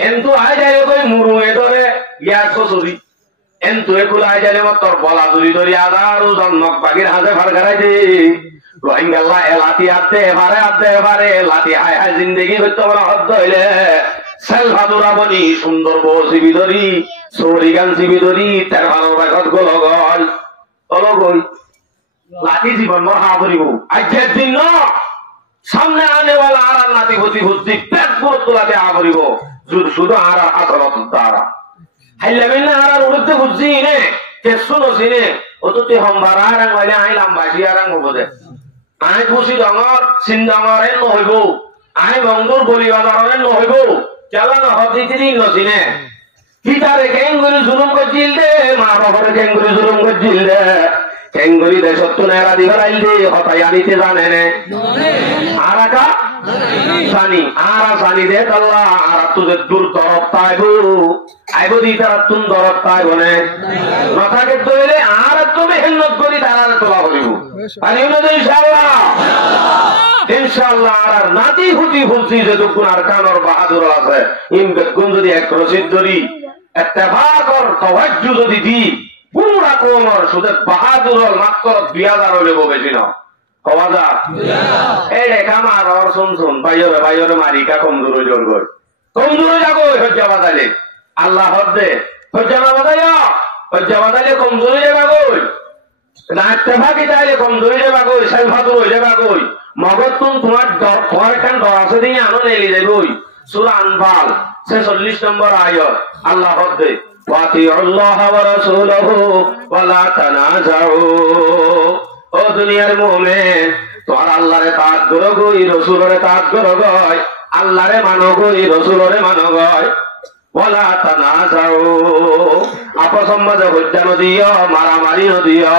এন্তু আয় যায় কই মুরু এ ধরে ইয়ার কচুরি এন্তু এগুলো আয় যায় তোর বলা জুড়ি ধরি আদারু জন্মক বাগির হাতে ভার গাড়াইছে রোহিঙ্গাল্লা এ লাঠি আদে এবারে লাঠি হায় হায় জিন্দগি হইতে বলা হদ্দ হইলে সেলভাদুরা বনি সুন্দর বউ শিবি ধরি সৌরি গান শিবি ধরি তার ভালো বাগত গোল গল অলগই লাঠি জীবন মর হা করিব আজকের দিন ন সামনে আনেওয়ালা আর নাতি ভতি ভর্তি পেট পুরো তোলাতে আ করিব শুধু আর হাতরত তারা হাইলামিন না আর উড়তে বুঝছি নে কে শুনো সিনে অততে হম্বার আর আইলে আইলাম বাজি আর হবো দে আই খুশি ডঙর সিন্দাঙর এ নহইব আই বঙ্গুর বলিবাজার এ নহইব চালা না হদিতি দিন নসিনে কিতারে কেঙ্গুরি জুলুম করছিল দে মা বাবারে কেঙ্গুরি জুলুম করছিল দে কেঙ্গুরি দে সত্য নেরা দিঘাইল দে হতাই আনিতে জানে নে আরাকা জানি আরা জানি দে আল্লাহ আর তুদের দূর তরফ তাইবো আইবো দি তার তুন তরফ তাইবো নে মাথাকে তৈলে আর তুমি হেলনত করি তারা তোলা করিব পারি না তো ইনশাআল্লাহ ইনশাআল্লাহ। আর নাতি হুতি হুলছি যে দুকুনার কানর বাহাদুর আছে ইমবেগুন যদি এক রশিদ ধরি ইত্তেফাকর তাওয়াজ্জু যদি দি পুরা কোমর শুধু বাহাদুর মাত্র 2000 হইলে বেশি না কওয়াজা এই রেখা মার আর শুন বাইরে মারিকা কমজোর জোর কর কমজোর যাগো হজ্জা বাদালে আল্লাহ হদ্দে হজ্জা বাদালে কমজোর যাবা কই না ইত্তেফাকি তাইলে কমজোর যাবা কই সেলভাদুর হই যাবা কই মগজ তোমার তোমার কান ডর আছে দিয়ে আনো নেলি যাবই। সূরা আনফাল 46 নম্বর আয়াত আল্লাহ হদ্দে ওয়াতিউল্লাহ ওয়া রাসূলুহু ওয়া লা তানাজাউ। ও দুনিয়ার মুমিন তোর আল্লাহরে তাআত করো গই রাসূলরে তাআত করো গই আল্লাহরে মানো গই রাসূলরে মানো গই ওয়া লা তানাজাউ। আপস সম্বন্ধে হত্যা নদিও মারামারি নদিও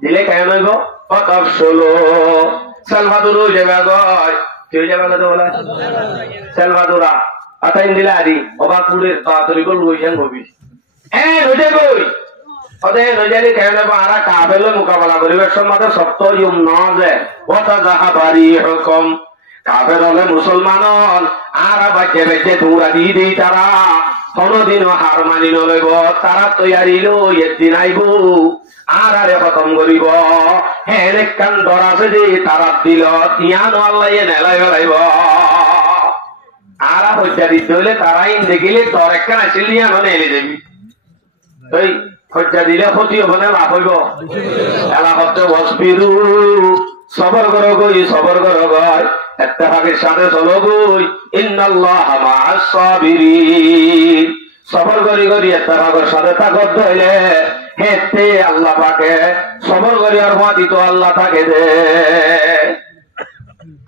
দিলে কেন গো অতফসলো সালভাদুরু যাবা গই কেউ যাবা তো বলা সালভাদুরা আতাইন দিলা আদি অবা পুরে তাড়াতাড়ি করে লইয়ান হবি রোজে গই অদে রোজালি কেন আরা কাবেলে মোকাবেলা করিবার সময় সপ্ত ইউম নজে ওটা যাহা বাড়ি হুকুম কাফের হলে মুসলমান আর বাচ্চা বাচ্চা দৌড়া দিয়ে দিই তারা কোনদিনও হার মানি নলইব তারা তৈয়ারি লই একদিন আইব আর আরে খতম করিব হেন কান ডর আছে যে তারা দিল তিয়ান আল্লাহ নেলাই বেড়াইব আর হত্যা দিতে হলে তারাই দেখিলে তোর একখান আসিল দিয়া মানে এনে দেবি ওই হত্যা দিলে ক্ষতি হব না লাভ হইব এলা হচ্ছে বসপিরু সবর করো গই ইত্তেফাকের সাথে চলো গই ইন্নাল্লাহা মা'আস সাবিরিন। সবর করি ইত্তেফাকের সাথে তাকত হইলে হেতে আল্লাহ পাকে সবর করি আর মাটি তো আল্লাহ থাকে দে।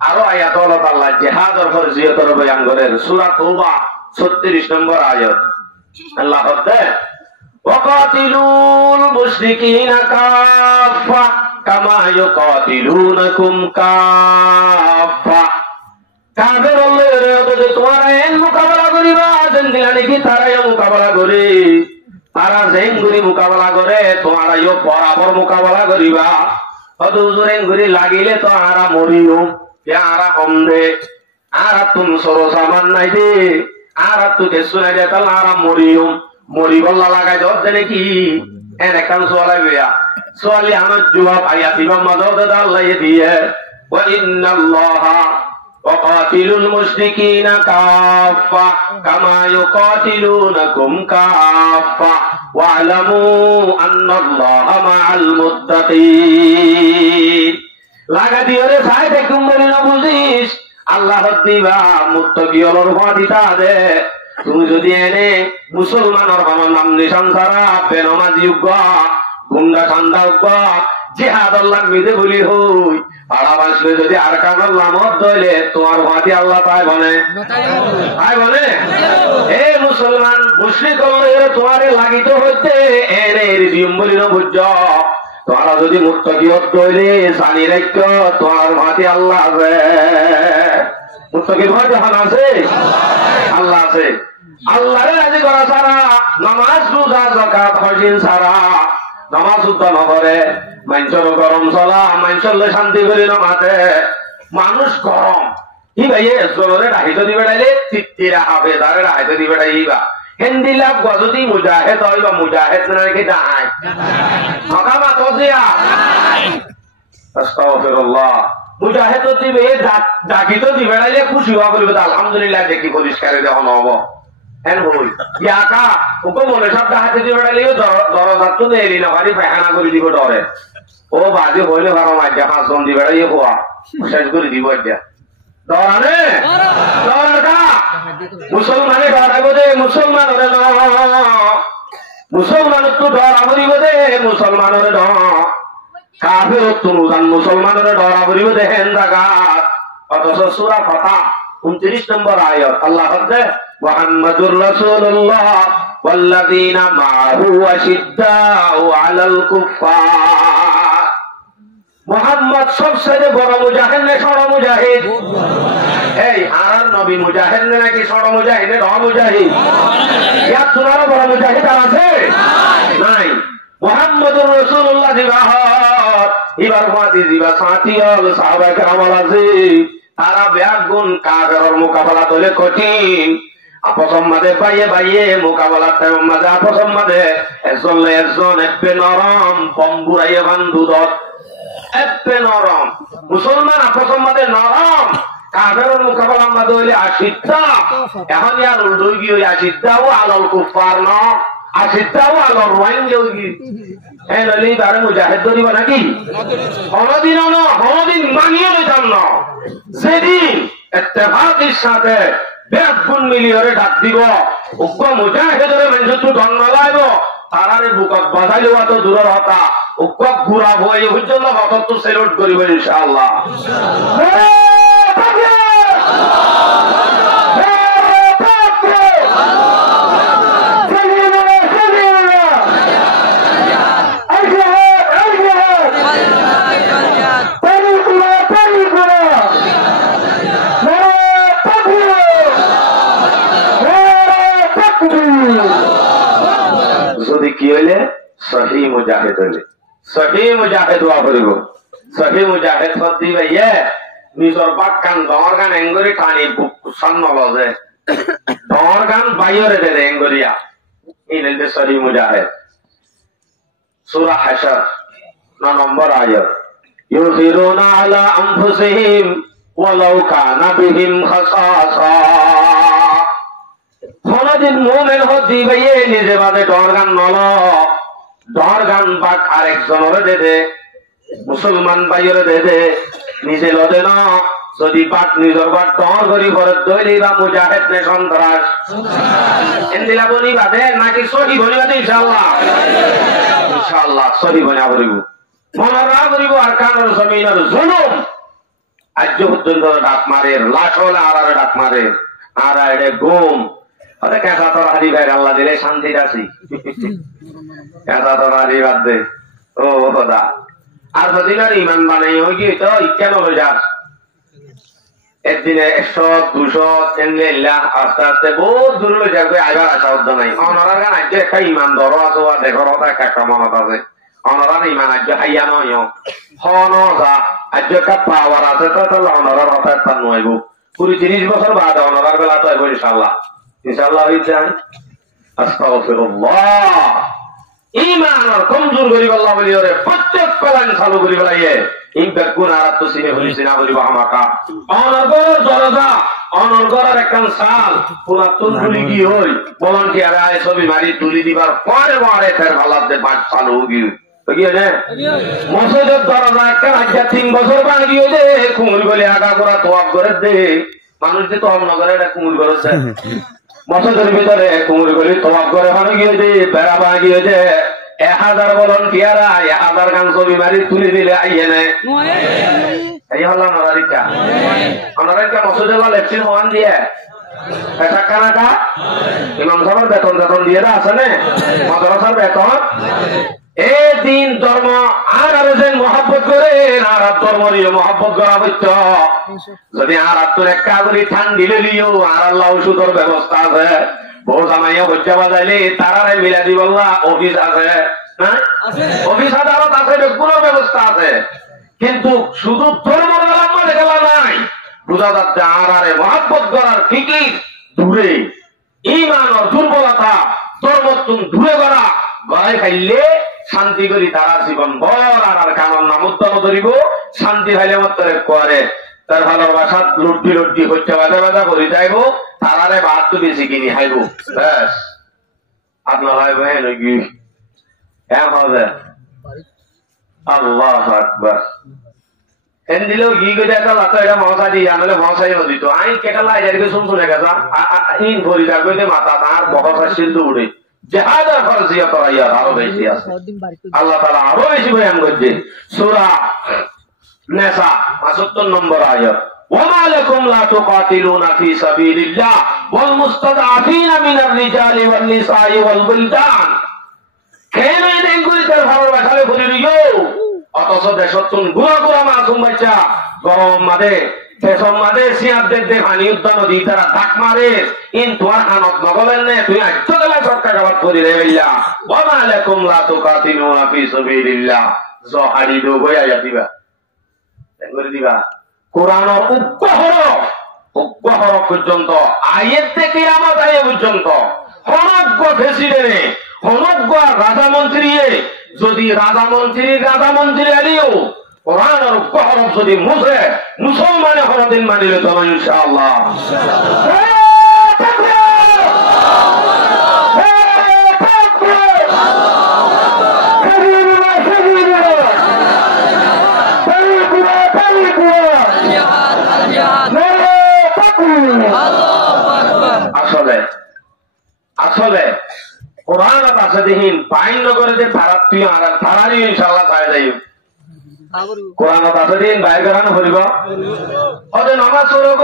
আরো আয়াত আল্লাহ জিহাদের ফরজিয়তের বয়ান করেন সূরা তাওবা 36 নম্বর আয়াত আল্লাহ বলতে ওয়াকাতিলুল মুশরিকিনা কাফা কামা ইউকাতিলুনাকুম কাফা। কাফের বললে তোমার এন মোকাবেলা করিবা যেন দিলা নাকি তারাই মোকাবেলা করে, তারা যেন ঘুরি মোকাবেলা করে তোমার বরাবর মোকাবেলা করিবা। অত হুজুরেন ঘুরি লাগিলে তো আরা মরিও আরা কম দে আর তুমি সরো সামান নাই দে আর তুকে শুনে দে তাহলে আরা মরিও মরি বল্লা লাগাই ধরছে নাকি এন একখান সোয়ালাই বেয়া সোয়ালি আমার জবাব আইয়া দিবা মাদর দাদা আল্লাহ দিয়ে ওয়া ইন্নাল্লাহা ওয়াকাতিলুল মুশরিকিনা কাফা কামা ইউকাতিলুনাকুম কাফা ওয়া'লামু আন্নাল্লাহা মা'আল মুত্তাকিন। লাগা দিও রে ভাই দেখুম বলি না বুঝিস আল্লাহ দিবা মুত্তাকি হলোর বাদিতা দে। তুমি যদি এনে মুসলমানের কোন নাম নিশান ছাড়া বেনমাজি উগ্গা গুন্ডা ঠান্ডা উগ্গা জিহাদ আল্লাহ মিদে বলি হই পাড়া বাসলে যদি আর কারণ নামত দইলে তোমার ভাতি আল্লাহ তাই বলে তাই বলে এ মুসলমান মুশরিক হলে তোমারে লাগিত হইতে এনে রিদিম বলি না বুঝ তোমরা যদি মুত্তাকি হইলে জানি রাখো তোমার ভাতি আল্লাহ আছে। মুত্তাকির ভাতি আছে আল্লাহ আছে। আল্লাহরে রাজি করা ছাড়া নামাজ রোজা যাকাত হজ ছাড়া নামাজ উদ্ধার নকরে মানুষের গরম চলা মানুষের শান্তি করে নামাতে মানুষ গরম ই ভাইয়ে জোরে ডাহিত দি বেড়াইলে তিত্তিরা হবে তারে ডাহিত দি বেড়াইবা হিন্দি লাভ গজতি মুজাহিদ হইবা মুজাহিদ নাকি ডাহাই মকামা তজিয়া আস্তাগফিরুল্লাহ মুজাহিদ দিবে ডাকিত দি বেড়াইলে খুশি হওয়া করবে আলহামদুলিল্লাহ দেখি পরিষ্কারে দেওয়া হবো এন বই ইয়াকা ওকে মনে সব ডাহাতে দি বেড়াইলেও দরজার তো নেই না ভারি পায়খানা করে দিব ডরে ও বাজে হইলে ভালো মাঝে পাঁচজন দি বেড়াইয়ে হওয়া শেষ করে দিব এটা ডরানে ডরটা মুসলমানে ডরাইব দে মুসলমানরে ন মুসলমানের তো ডরা করিব দে মুসলমানরে ন কাফের তো মুসলমানরে ডরা করিব দে হেন জাগাত। অথচ সূরা ফাতিহা 29 নম্বর আয়াত আল্লাহ বলে মুহাম্মাদুর রাসূলুল্লাহ ওয়াল্লাযীনা মা'হু আশিদ্দাউ আলাল কুফফার। মুহাম্মদ সবচেয়ে বড় মুজাহিদ না ছোট মুজাহিদ? এই আর নবী মুজাহিদ নাকি ছোট মুজাহিদ? বড় মুজাহিদ। ইয়া তোমার বড় মুজাহিদ আছে নাই? মুহাম্মাদুর রাসূলুল্লাহ জিবাহত এবার ফাতি জিবা সাথীল সাহাবায়ে কেরাম আছে তারা ব্যাগুন কাফেরের মোকাবেলা করলে কঠিন আপসম মাঝে বাইয়ে বাইয়ে মোকাবেলা তেমন মাঝে আপসম মাঝে একজন একপে নরম বম্বুরাইয়ে বান্ধুদত একপে নরম মুসলমান আপসম মাঝে নরম কাফেরের মোকাবেলা মাঝে হইলে আশিদ্দা এখন ইয়ার উল্টোই গিয়ে আশিদ্দাও আলল কুফার ন আশিদ্দাও আলল রোয়াইন গিয়ে এই নলি তারে মুজাহিদ করিব নাকি? কোনদিনও না কোনদিন মানিয়ে নিতাম না। যেদিন ইত্তেফাকের সাথে বেগুন মিলিয়রে ডাক দিব উগ্র মুজাহিদরে মানুষ তো ধন্য লাইব তারারে বুকত বাজাই লওয়া তো দূরের হতা উগ্র ঘুরা হয়ে পর্যন্ত হত তো সেলুট করিব ইনশাআল্লাহ। কি হইলে সহি মুজাহিদ হইলে সহি মুজাহিদ হওয়া পড়িব। সহি মুজাহিদ সত্যি ভাইয়ে নিজের বাক কান ডর গান এঙ্গরি টানি বুক সান্ন লজে ডর গান বাইরে দে এঙ্গরিয়া এই নইলে সহি মুজাহিদ। সূরা হাশর 9 নম্বর আয়াত ইউসিরুনা আলা আনফুসিহিম ওয়ালাউ কানা বিহিম খাসাসা। কোনদিন মুমিন হতি ভাইয়ে নিজে বাদে ডর গান নল ডর গান বাক আরেকজনের দে দে মুসলমান ভাইয়ের দে দে নিজে লদে না যদি বাক নিজের বাক ডর করি ভরে দইলি বা মুজাহিদ নে সন্ত্রাস এন্দিলা বনি বাদে নাকি সহি বনি বাদে ইনশাআল্লাহ ইনশাআল্লাহ সহি বনি আবরিব মনরা করিব আর কানের জমিনের জুলুম আজ পর্যন্ত ডাক মারে লাশ হলে আর ডাক মারে আর এড়ে গুম কেঁচা তোর হারি ভাই আল্লাহ দিলে শান্তির আছি কেঁচা তোর হারি বাদ দে ও কথা আর যদি ইমান বানাই হয়ে গিয়ে তো কেন যার একদিনে 100-200 আস্তে আস্তে বহুত দূর লই যাবে আইবার আশা উদ্য নাই অনারার গান আজকে একটা ইমান ধরো আছো আর দেখো একটা মনত আছে অনারার ইমান আজকে হাইয়া নয় হন যা আজকে একটা পাওয়ার আছে তো তাহলে অনারার কথা একটা নইব 20-30 বছর বাদ অনারার বেলা তো আইব ইনশাল্লাহ ইনশাল্লাহ হইতে আস্তাগফিরুল্লাহ ইমান আর কমজোর করিব আল্লাহ বলি ওরে প্রত্যেক প্ল্যান চালু করিব লাগে ইনকার কোন আর তো সিনে হইছে না বলিব আমাকা অনর্গর দরজা অনর্গরের একখান সাল পুরাতন তুলি কি হই ভলান্টিয়ার আয় ছবি মারি তুলি দিবার পরে পরে ফের ভালাতে বাট চালু গিয়ে মসজিদের দরজা একটা আজকে 3 বছর বাকি হয়েছে কুমুর গলি আগা করা তোয়াব করে দে মানুষ যে তোয়াব নগরে এটা কুমুর করেছে মসজিদের ভিতরে কুমুর গলি তোয়াব করে ভালো গিয়েছে বেড়া বাগি হয়েছে 1000 ভলান্টিয়ার 1000 গান ছবি মারি তুলি দিলে আইয়ে নেয় এই হল অনারিকা অনারিকা মসজিদের লেফটিন হওয়ান দিয়ে টাকানাটা ইমাম সাহেবের বেতন বেতন দিয়ে আছে না মাদ্রাসার বেতন এই দিন ধর্ম আর যেন মহাব্বত করে আর ধর্ম নিয়ে মহাব্বত করা হইত যদি আর তোর এক কাগরি ঠান্ডি লিও আর আল্লাহ ওষুধের ব্যবস্থা আছে বউ জামাইয়া হজ্জা বাজাইলে তারারে মিলা দিব অফিস আছে না অফিস আদালত আছে কোনো ব্যবস্থা আছে কিন্তু শুধু ধর্ম খেলা নাই বোঝা যাচ্ছে আর আরে মহাব্বত করার ঠিকই দূরে ইমান আর দুর্বলতা ধর্মত্তুন দূরে করা গড়াই খাইলে শান্তি করি তারা জীবন বর আর কামন নামোত্তম ধরিব শান্তি খাইলে মাত্র করে তার ভালোবাসা লুটি লুটি হচ্ছে বাজা বাজা করে যাইব তারারে ভাত তো বেশি কিনি খাইব ব্যাস আপনার খাইব হ্যাঁ নাকি হবে আল্লাহ আকবার এন দিলেও ঘি করে একটা লাতো এটা মশা দিয়ে আনলে মশাই দিত আই কেটা লাই যারিকে শুনে গেছা ইন ভরি রাখবে মাথা তার বহসা সিদ্ধ উঠে জেহাদের ফরজিয়ত আরো বেশি আছে আল্লাহ তাআলা আরো বেশি বয়ান করছে সূরা নিসা 75 নম্বর আয়াত ওয়ামা লাকুম লা তুকাতিলুনা ফি সাবিলিল্লাহ ওয়াল মুস্তাদআফিনা মিনার রিজালি ওয়ান নিসাই ওয়াল বুলদান কেন এই গুলিটার ভালোবাসালে বলি রিও অথচ দেশতুন গুড়া গুড়া মাসুম বাচ্চা গরম মাদে সেসব মাদে সিয়াদের দে পানি উদ্যান দি তারা ধাক মারে ইন তোমার হানত নগলেন নে তুই আজকাল সরকার গাবাত করি রে বিল্লাহ ওয়া মা লাকুম লা তুকাতিলুনা ফি সাবিলিল্লাহ জহারি দো গয়া যাতিবা করে দিবা কোরআনের উপহর পর্যন্ত আয়াত থেকে কিয়ামত আয়াত পর্যন্ত হনজ্ঞ ফেসিডেনে হনজ্ঞ রাজা মন্ত্রী যদি রাজা মন্ত্রী আলিও কোরআনের উপহর যদি মুছে মুসলমানে হরদিন মানিলে তো ইনশাআল্লাহ আসলে কোরআন আছে দেখিন বাইন করে যে তারার তুই আর তারারই ইনশাআল্লাহ পাই যাই কোরআন আছে দিন বাইর করানো করিব ওদের নামাজ পড়ব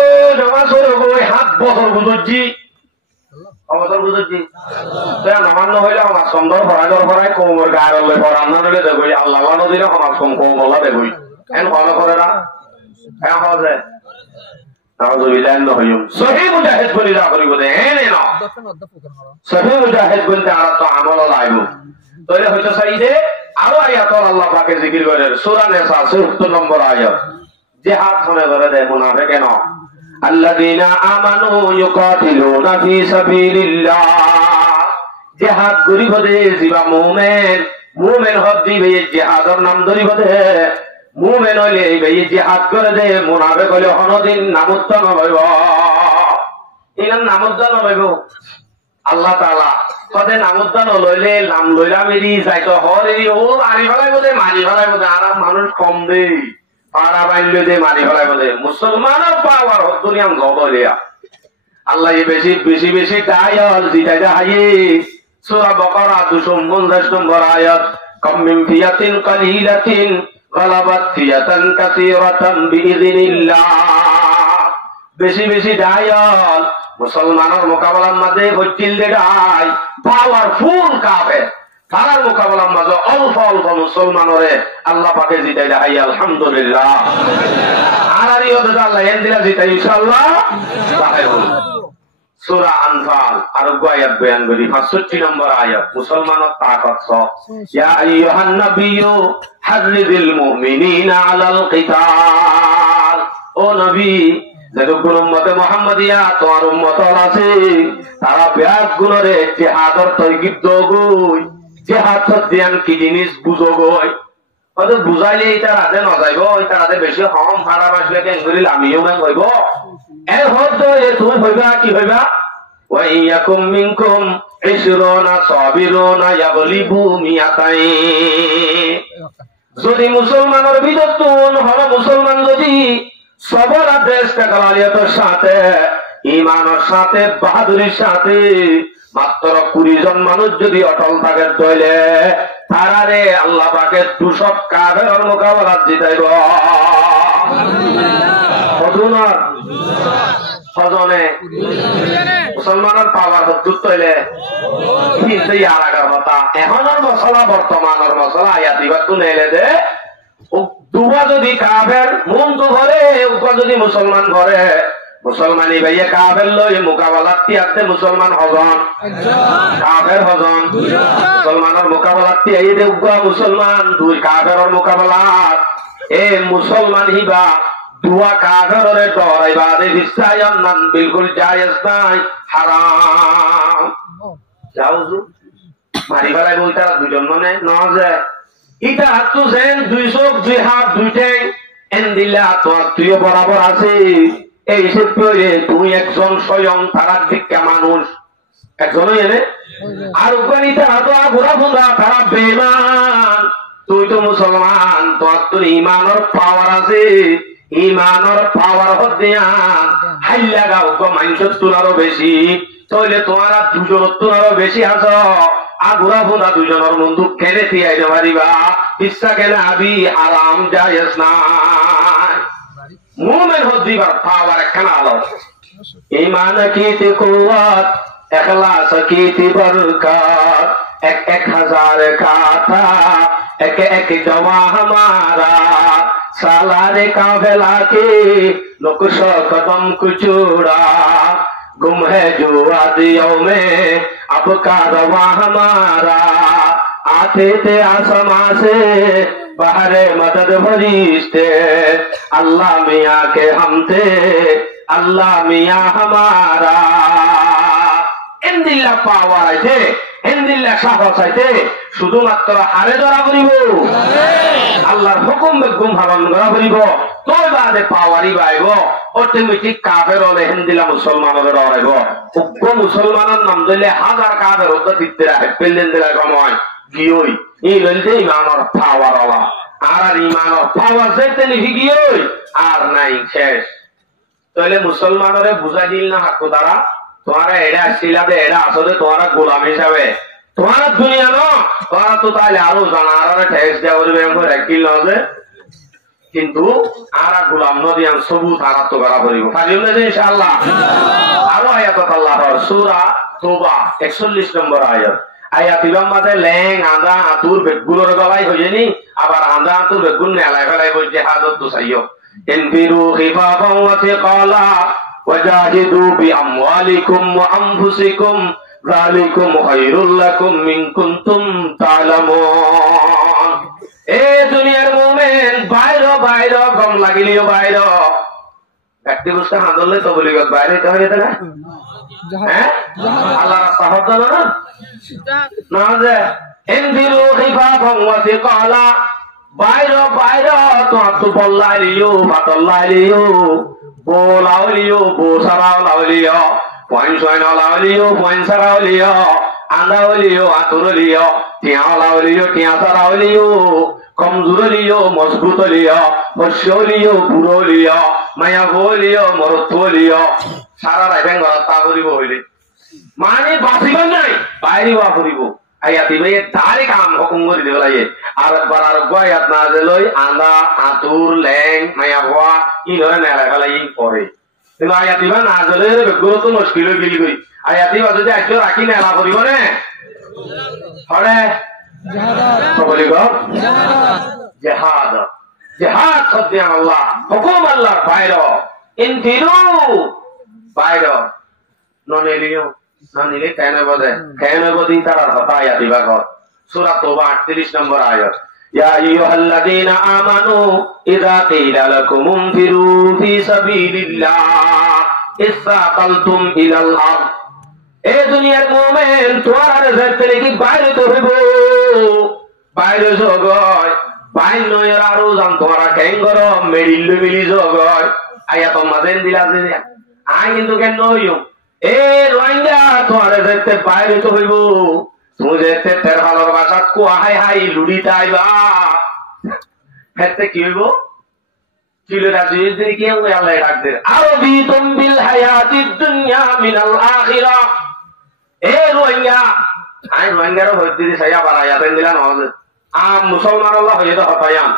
7 বছর বুঝছি অবসর বুঝছি নামাজ নহলে আমার সুন্দর ভরাই কোমর গায়ের লই পড়ান না হলে দেখবি আল্লাহ নদীরে সমাজ কম বলা দেখবি এন ভালো করে না হ্যাঁ হওয়া যায় সহি মুজাহিদ বলি যা করিব দে এনে না সহি মুজাহিদ বলতে আর তো আমল লাগবে তাহলে হয়তো সাইদে আরো আয়াত আল্লাহ পাকে জিকির করে সূরা নিসা 76 নম্বর আয়াত জিহাদ মনে করে দেয় মুনাফিক কেন আল্লাযীনা আমানু ইউকাতিলুনা ফি সাবিলিল্লাহ জিহাদ করিব দে জিবা মুমিন হদ দিবে জিহাদের নাম ধরিব দে মুমিন হইলে এই জিহাদ করে দে মুনাফিক হইলে হনদিন নামুত্তম হইব ইনার নামুত্তম হইব আল্লাহ তাআলা কদে নামুত্তম লইলে নাম লইলা মেরি যাইতো হরি ও মারি ফেলাই বলে আর মানুষ কম দে পাড়া বাইলে দে মারি ফেলাই বলে মুসলমানের পাওয়ার দুনিয়া গবলিয়া আল্লাহ বেশি দায়াল জিতাইতে হাইয়ে সূরা বাকারা 250 নম্বর আয়াত কাম মিন ফিয়াতিন কালিলাতিন غلبت فئة كثيرة بإذن الله বেশি বেশি ডায়ল মুসলমানের মোকাবেলার মাঝে হচ্ছিল দেয় পাওয়ারফুল কাফের তারার মোকাবেলার মাঝে অল্প অল্প মুসলমানরে আল্লাহ পাকে জিতাই দেয় আলহামদুলিল্লাহ। আর আল্লাহ এন দিলা জিতাই ইনশাআল্লাহ। সূরা আনফাল আর আয়াত বয়ান করি 65 নম্বর আয়াত মুসলমানের তাকত ইয়া আইয়ুহান নাবিয়্যু হাররিদিল মুমিনিনা আলাল কিতাল। ও নবী যতক্ষণ উম্মতে মুহাম্মাদিয়া তোমার উম্মত আছে তারা ব্যাগ গুণরে জিহাদর তরগিব দগই জিহাদ সত্যিয়ান কি জিনিস বুঝো গই হয়তো বুঝাইলে এটা রাতে ন যাইব এটা রাতে বেশি হম ভাড়া বাসলে কেন করিল আমিও না কইব এ হয়তো এ তুমি হইবা কি হইবা ওয়াইয়াকুম মিনকুম 20 সাবিরুনা ইয়াগলিবু মিয়াতাইন। যদি মুসলমানের বিদতুন হল মুসলমান যদি সবর আদেশ কালালিয়াতের সাথে ঈমানের সাথে বাহাদুরির সাথে মাত্র 20 জন মানুষ যদি অটল থাকে তইলে তারারে আল্লাহ পাকের 200 কাফেরের মোকাবেলা জিতাইব। কতজনের সজনে মুসলমানের পাওয়ার হদ্দুত তইলে কিন্তু আর আগার কথা এখনের মশলা বর্তমানের মশলা আয়াত দিবার তো নেলে দে দুবা যদি কাফের মন তো ঘরে উপর যদি মুসলমান ঘরে মুসলমানি ভাইয়া কাফের লই মোকাবেলাত তিয়াতে মুসলমান হজন কাফের হজন মুসলমানের মোকাবেলাত তিয়াই দে উগা মুসলমান দুই কাফেরের মোকাবেলাত এ মুসলমান হিবা দুয়া কাফেরের ডরাইবা দে বিশ্বায়ন নান বিলকুল জায়েজ নাই হারাম। যাও মারি ফেলাই বইতা দুজন মানে না যায় ইটা হাত তো যেন 200 2 হাত 2 ঠ্যাং এন দিলা তো তুইও বরাবর আছে এই সত্যি তুই একজন স্বয়ং তারার দিকে মানুষ একজনই এনে আর ওখানে তারা তো ঘোরা ফোঁদা তারা বেমান তুই তো মুসলমান তোর ইমানের পাওয়ার আছে ইমানের পাওয়ার হতে হাইলা গাও মানুষের তুলারও বেশি তইলে তোমারা দুজনের তুলারও বেশি আছো আগুরা ফোনা দুজনের বন্দুক কেনে থিয়াইতে পারিবা ইচ্ছা কেনে আবি আরাম জায়েজ নাই। মুমিন হদিবার পাওয়ার একখানা আলো ঈমান কি কুওয়াত ইখলাস কি বরকত এক 1000 কাথা এক এক জওয়া हमारा सालारे काफिला के नुक्श कदम कुचूड़ा गुम है जो वादियों में अब का रवा हमारा आते थे आसमां से बहरे मदद फरिश्ते अल्लाह मियाँ के हम थे अल्लाह मियाँ हमारा। ইনদিল্লাহ পাওয়ার আছে ইনদিল্লাহ সাহস আছে শুধুমাত্র হারে ধরা করিব আল্লাহর হুকুম বেগম পালন করা করিব তোর বাদে পাওয়ারই পাইব অটোমেটিক কাফের হলে হিন্দিলা মুসলমানের ডরাইব উগ্র মুসলমানের নাম দিলে 1000 কাফের হতো দিতে পেলেন দিলা সময় গিয়েই এই লইতে ইমানের পাওয়ার হলা আর ইমানের পাওয়ার যেতে লিখি গিয়েই আর নাই শেষ। তাহলে মুসলমানরে বুঝাই দিল না হাকু দ্বারা তোমারা এরা আসছিলা দে এরা আসলে তোমারা গোলাম হিসাবে তোমার দুনিয়া ন তোমরা তো তাহলে আরো জানা আর ট্যাক্স দেওয়া করবে এমন একদিন নজে কিন্তু আর গোলাম নদী আমি সবুজ আরাত্ত করা করিব পারিব না ইনশাআল্লাহ। আরো আয়াত আল্লাহর সূরা তওবা 41 নম্বর আয়াত আয়াত ইমাম মাঝে ল্যাং আদা আতুর বেগুলোর গলাই হইনি আবার আদা আতুর বেগুন নেলাই ফেলাই বলছে হাদত তো সাইয়ো ইনফিরু খিফাফান ওয়া তিকালা وجاهدوا بأموالكم وأنفسكم ذلكم خير لكم إن كنتم تعلمون। এ দুনিয়ার মুমিন বাইরে বাইরে কম লাগিলিও বাইরে একটি বুঝতে হাঁদলে তো বলি বাইরে তো হয়ে থাকে হ্যাঁ আল্লাহ রাস্তা হতো না না যে ইনদিরু খিফাফান ওয়া তিকালা বাইরে বাইরে তো বল্লাইলিও ফাতল্লাইলিও Bolauliyo, bosarauliyo, poinsuenauliyo, poinsarauliyo, andauliyo, aturuliyo, tiauliyo, tiasarauliyo, komzuruliyo, mosgutuliyo, mosholiyo, buroliyo, mayagoliyo, morotoliyo, সারারাই Bengal তা করিব হইলে মানে বাঁচিব নাই বাইরিবা করিব আয়াতি ভাই তারে কাম হুকুম করে দিব লাগে আর বারার গয়াত না লই আন্দা আতুর ল্যাং মায়া হওয়া ই ধরে নেলা ফেলাই পরে কিন্তু আয়া দিবা না জলে বেগুলো তো মুশকিল হয়ে গেলি কই আয়া দিবা যদি আজ রাখি না এলা করিব না হরে সকলে গো জিহাদ জিহাদ সত্যি আল্লাহ হুকুম আল্লাহ বাইরে ইনফিরু বাইরে ননেলিও ননিলে কেন বদে তারা হতা আয়া দিবা গো সূরা তওবা 38 নম্বর আয়াত ইয়া আইয়ুহাল্লাযীনা আমানু ইযা কিলা লাকুম ইনফিরু ফি সাবিলিল্লাহ ইসতাকালতুম ইলাল আরদ এ দুনিয়ার মুমিন তোরা জেতে কি বাইরে তো হইব বাইরে জগয় বাইরে নয় আরো জান তোরা কেঙ্গর মেডিল মিলি জগয় আয়া তো মাদেন দিলা যে আই কিন্তু কেন নইও এ রোহিঙ্গা তোরা জেতে বাইরে তো হইব তুমি যেতে তের হালর ভাষা কো হাই হাই লুডি তাইবা হেতে কি হইব চিলে রাজি যে কি হবে আল্লাহ রাখবে আরবিতুম বিল হায়াতিদ দুনিয়া মিনাল আখিরাহ এ রোহিঙ্গা আই রোহিঙ্গার হইতে ছায়া বানায়া দেন দিলা নয় আম মুসলমান আল্লাহ হইতে হতায়াম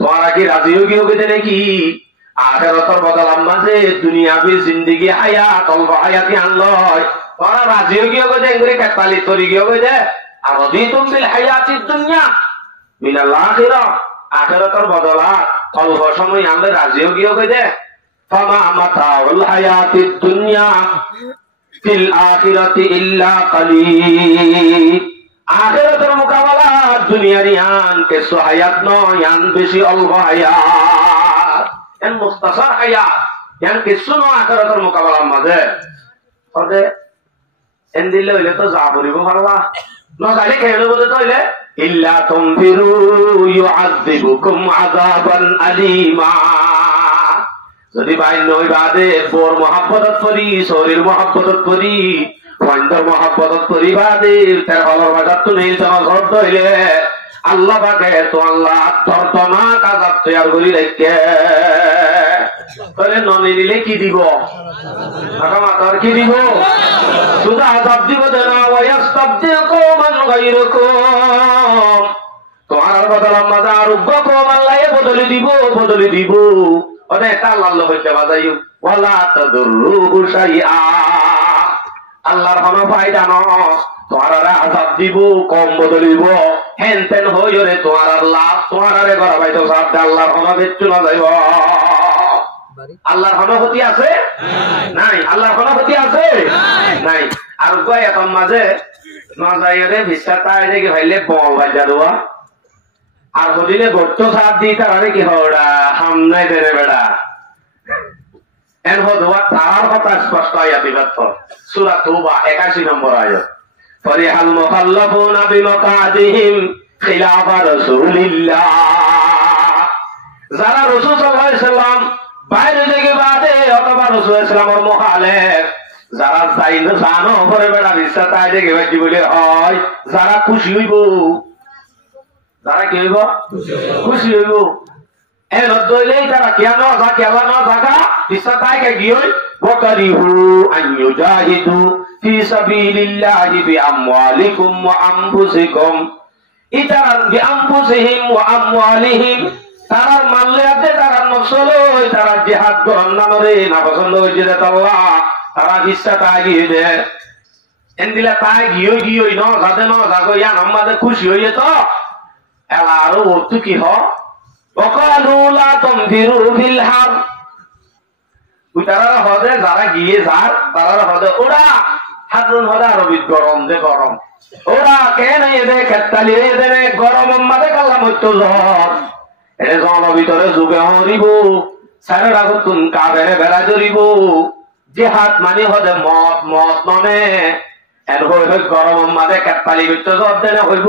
তোরা কি রাজি হই কি হইতে নাকি আখিরাতর বদলাম মাঝে দুনিয়াবি জিন্দেগি হায়াত অল্প হায়াতি আনলয় তোরা রাজি হই কি হইতে এঙ্গরে কাটালি তরি কি হইতে আরবিতুম বিল হায়াতিদ দুনিয়া মিনাল আখিরাহ আখিরাতর বদলা অল্প সময় আনলে রাজি হই কি হইতে ফামা মাতাউল হায়াতিদ দুনিয়া ফিল আখিরাতি ইল্লা কালিল আখিরাতের মোকাবেলা দুনিয়ার ইয়ান কিছু হায়াত নয় ইয়ান বেশি অল্প হায়াত এন মুখতাসার হায়াত ইয়ান কিছু নয় আখিরাতের মোকাবেলার মাঝে ওদে এন দিলে হইলে তো যা বলিব পারবা নজালে কেন বলে তইলে ইল্লা তুমফিরু ইউআযিবুকুম আযাবান আলীমা যদি ভাই নই বাদে বোর মহাব্বতত করি শরীর মহাব্বতত করি বন্ধর মহাব্বতত করি বাদে তার হলর বাজার তো নেই তোমার ঘর ধইলে আল্লাহ পাকে তো আল্লাহ ধরতনা কাজাব তৈয়ার করি রেখে তাহলে ননি দিলে কি দিব মাতার কি দিব শুধু আজাব দিব দেনা ওয়াস্তাবদিল কওমান গায়রকুম তোমার বদলা মাদা রুব্বা কওম আল্লাহ বদলে দিব ওরে একটা আল্লাহ হইতে বাজাইও ওয়ালা তাদুররু শাইআ আল্লাহর কোনো ফায়দা ন তোমারা আযাব দিব কম বদলিব হেনতেন হইরে তোমার লাভ তোমারে ঘর বাইতো সব আল্লাহর কোনো বেচ্চু না যাইব আল্লাহর কোনো ক্ষতি আছে নাই আল্লাহর কোনো ক্ষতি আছে নাই আর কয় এত মাঝে না যাইরে ভিসাটা আইলে কি হইলে বল বাজা দেওয়া আর বলিলে বর্ত সাথ দি তারে কি হড়া হামনাই দেরে বেড়া এন হদওয়া তার কথা স্পষ্ট আয়াত বিবাদ সূরা তওবা 81 নম্বর আয়াত ফরিহাল মুখাল্লাফুনা বিমাকাদিহিম খিলাফা রাসূলিল্লাহ যারা রাসূল সাল্লাল্লাহু আলাইহি সাল্লাম বাইরে থেকে বাদে অথবা রাসূল সাল্লাল্লাহু আলাইহি সাল্লামের মুখালেফ যারা চাইনো জানো পরে বেড়া বিশ্বাস তাই দেখে বাকি বলে হয় যারা খুশি হইব যারা কি হইব খুশি হইব এন দইলেই তারা কেন যা কেলা না জায়গা বিশ্বাস তাই কে গিয়ে ওয়াকারিহু আন ইউজাহিদু ফি সাবিলিল্লাহি বিআমওয়ালিকুম ওয়া আনফুসিকুম ইতারা বিআনফুসিহিম ওয়া আমওয়ালিহিম তারার মাল্লাতে তারা নফসলে তারা জিহাদ করার নামে না পছন্দ হইছে আল্লাহ তারা বিশ্বাস তাই গিয়ে এন্দিলা তাই গিয়ে ন যাতে ন জাগো ইয়া আমাদের খুশি হইয়ে তো এলা আরো ওতু কি হ ওকালু লা তুমফিরু ফিল হার উতারা হদে যারা গিয়ে যার তারা হদে ওরা হারুন হদে আরবি গরম দে গরম ওরা কেন এদে খেতালি এদে গরম মাদে কালাম হইতো জ্বর এ জন ভিতরে যুগে হরিব সারা রাগুতুন কাবেরে বেড়া জরিব জিহাদ মানে হদে মত মত ননে এন হই হই গরম মাদে খেতালি হইতো জ্বর দেনে হইব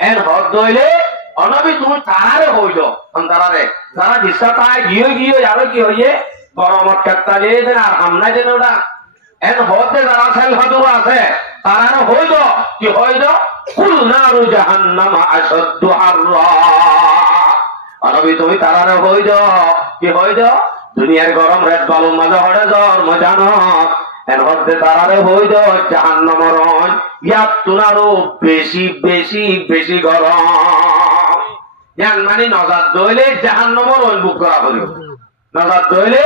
এন হদ দইলে অনবি তুমি তারারে হইল তারারে যারা বিশ্বাস পায় গিয়ে আরো কি হইয়ে গরমত খেতালি দেন আর হামনা দেন ওরা এন হতে যারা সেল হদু আছে তারারে হইল কি হইল কুল নারু জাহান্নাম আশাদ্দু হাররা অনবি তুমি তারারে হইল কি হইল দুনিয়ার গরম রেত বালুর মাঝে হড়ে জ্বর মজানো এন হতে তারারে হইল জাহান্নামর ইয়াত তুনারও বেশি বেশি বেশি গরম জান মানে নজাত দইলে জাহান্নামর ওই বুক করা বলিও নাজাত দইলে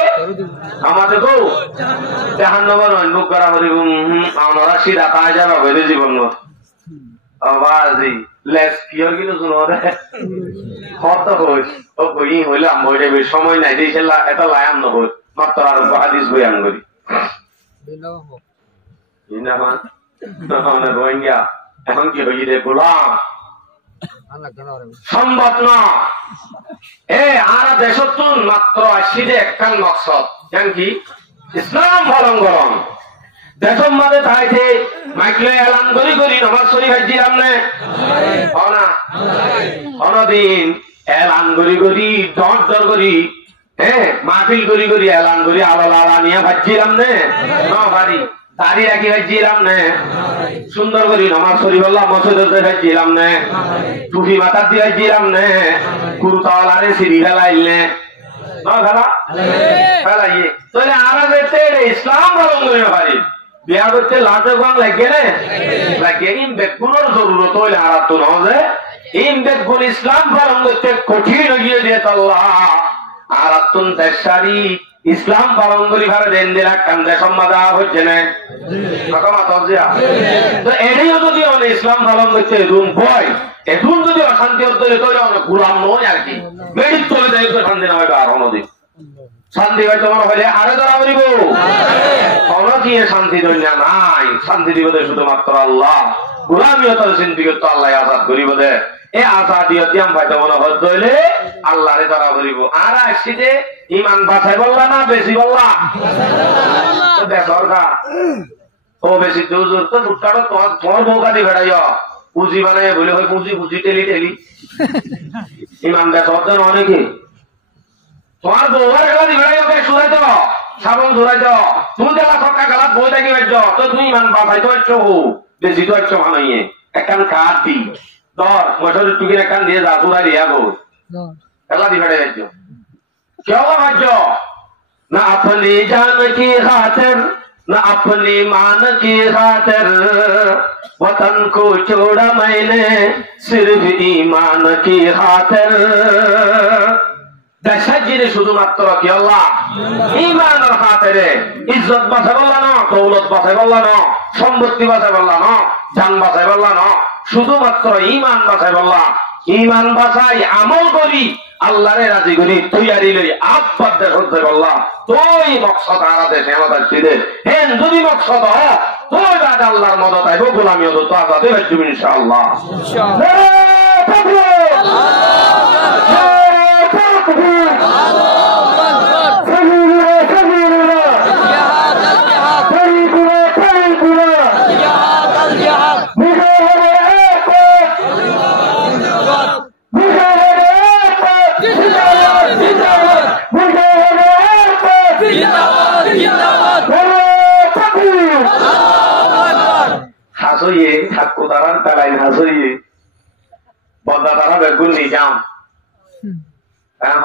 আমাদের কো জাহান্নামের অন্য করা বলি আমরা সিধা কাজ আর হবে জীবন আবাজি লেস পিওর কিন্তু শুনো রে কত হই ও কই হইলাম বইরে সময় নাই দিছে এটা লায়াম ন হই মাত্র আর হাদিস বয়ান করি ইনামা না রোহিঙ্গা এখন কি হই রে গোলাম সম্ভব না আর দেশতুন মাত্র আসিদে একখান মকসদ কি ইসলাম ভলঙ্গরণ দেশম মাঝে তাইতে মাইকলে এলান করি করি নামাজ শরীফ হাজিরাম নে না অনদিন এলান করি করি দর দর করি মাহফিল করি করি এলান করি আলাদা নিয়ে ভাজিরাম নে ভারি দাড়ি রাখি ভাজিরাম নে সুন্দর করি নামাজ শরীফ আল্লাহ মসজিদ ভাজিরাম নে টুপি মাথার দিয়ে ভাজিরাম নে কুরতাওয়ালারে সিঁড়ি ফেলাইলে ফেলা ফেলাইয়ে তাহলে আর ইসলাম পালন করে পারি বিয়া করতে লাজে গান লাগে রে লাগে ইমবেদ গুণের জরুরত হইলে আর তো না যে ইমবেদ গুণ ইসলাম পালন করতে কঠিন হয়ে দিয়ে আল্লাহ আর তুন দেশারি ইসলাম পালন করি ভারে দেন দিলা কান্দে সম্মাদা হচ্ছে না কথা মাথা তো এটাই যদি ইসলাম পালন করতে এদুন ভয় এদুন যদি অশান্তি হতে তাহলে অনেক গুলাম নয় আর কি মেডিট চলে যায় তো শান্তি না হয় আর অনদিন শান্তি হয়তো মনে হলে আরে ধরা বলিব অনদিয়ে শান্তি দৈন্যা নাই শান্তি দিব শুধুমাত্র আল্লাহ গুলামিও তার চিন্তি করতো আল্লাহ আজাদ করিব দে এ আজাদিয়তিয়াম ভাইতো মনে হত হইলে আল্লাহরে ধরা বলিব আর আসছি যে ইমান বাছাই বললা না বেশি বললা সরকার ও বেশি জোর তো উঠাড়ো তোমার বউকা দি বেড়াইয়া পুঁজি বানাই বলে হয় পুঁজি পুঁজি টেলি টেলি ইমান দেশ অনেকে তোমার বউয়ার গেলা দি বেড়াইয়া ওকে শুয়াই দাও সাবন ধরাই দাও তুমি গেলা সরকার গেলা বই থাকি বাইর তো তুমি ইমান বাছাই তো হচ্ছ হো বেশি তো হচ্ছ ভানাইয়ে একখান কাঠ দি ধর মশারের টুকির একখান দিয়ে যা চুরা দিয়া গো গেলা দি বেড়াই যাচ্ছ क्यों वजो न अपनी जान की खातिर न अपनी मान की खातिर वतन को छोड़ा मैंने सिर्फ ईमान की खातिर दशजिर শুধুমাত্র কি আল্লাহ ঈমানের খাতিরে ইজ্জত বাঁচাই বললা না দৌলত বাঁচাই বললা না সম্পত্তি বাঁচাই বললা না জান বাঁচাই বললা না শুধুমাত্র ঈমান বাঁচাই বললা ঈমান বাঁচাই আমল করি আল্লাহরে রাজি করি তৈয়ারি লই আব্বাদ দেশ হতে বললাম তুই মকসদ আরা দেশে আমাদের চিদে হেন যদি মকসদ হয় তুই বাদ আল্লাহর মদত আইব গোলামিও তো আজাদে রাখবি ইনশাআল্লাহ হাসইয়ে ঠাকুর তারার পেলাই হাসইয়ে বদা তারা বেগুন নিজাম হ্যাঁ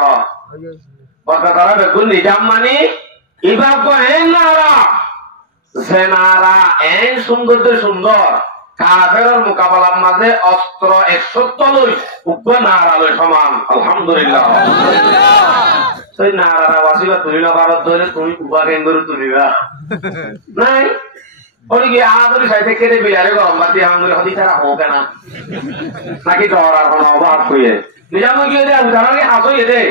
বদা তারা বেগুন নিজাম মানে ইবাব এন নারা সেনারা এন সুন্দর সুন্দর কাফেরের মোকাবেলার মাঝে অস্ত্র 100 লই উগ্র নারা লই সমান আলহামদুলিল্লাহ সেই নারারা বাসিবা তুলিল ভারত ধরে তুমি কুবা কেন্দ্র তুলিবা নাই ওদিকে আদরি সাইতে কেটে বিলারে গরম বাতি হামগুলি হদি তারা হোক না নাকি ডর আর কোনো অভাব হয়ে নিজাম গিয়ে দে উদাহরণ হাসই দে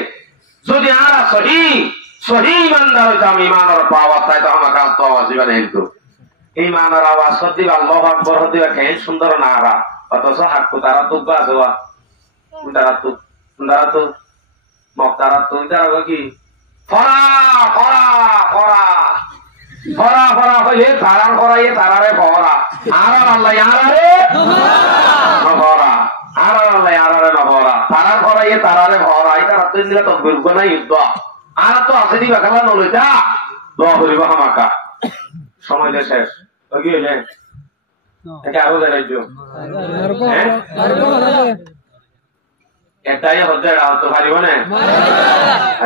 যদি আর সহি সহি ইমানদার হইতাম ইমানের পাওয়া তাই তো আমাকে আত্মবাসীবা দেখতো ইমানের আওয়াজ সত্যি আল্লাহু আকবার হতে কেন সুন্দর নারা অথচ হাক্কু তারা তো গাছওয়া তারা তো মক্তারা তো তারা কি ফরা ফরা ফরা ফরা ফরা হয়ে তারার ফরাইয়ে তারারে ফরা আর আল্লাহ আরারে ফরা আর আল্লাহ আরারে না ফরা তারার ফরাইয়ে তারারে ফরা এটা রাতে দিলে তো বিরগ নাই যুদ্ধ আর তো আছে দি বাকালা নলইতা দোয়া করিব আমাকা সময় শেষ কি হইলে এটা আরো দেখাইছো এটাই হচ্ছে রাও তো পারিব না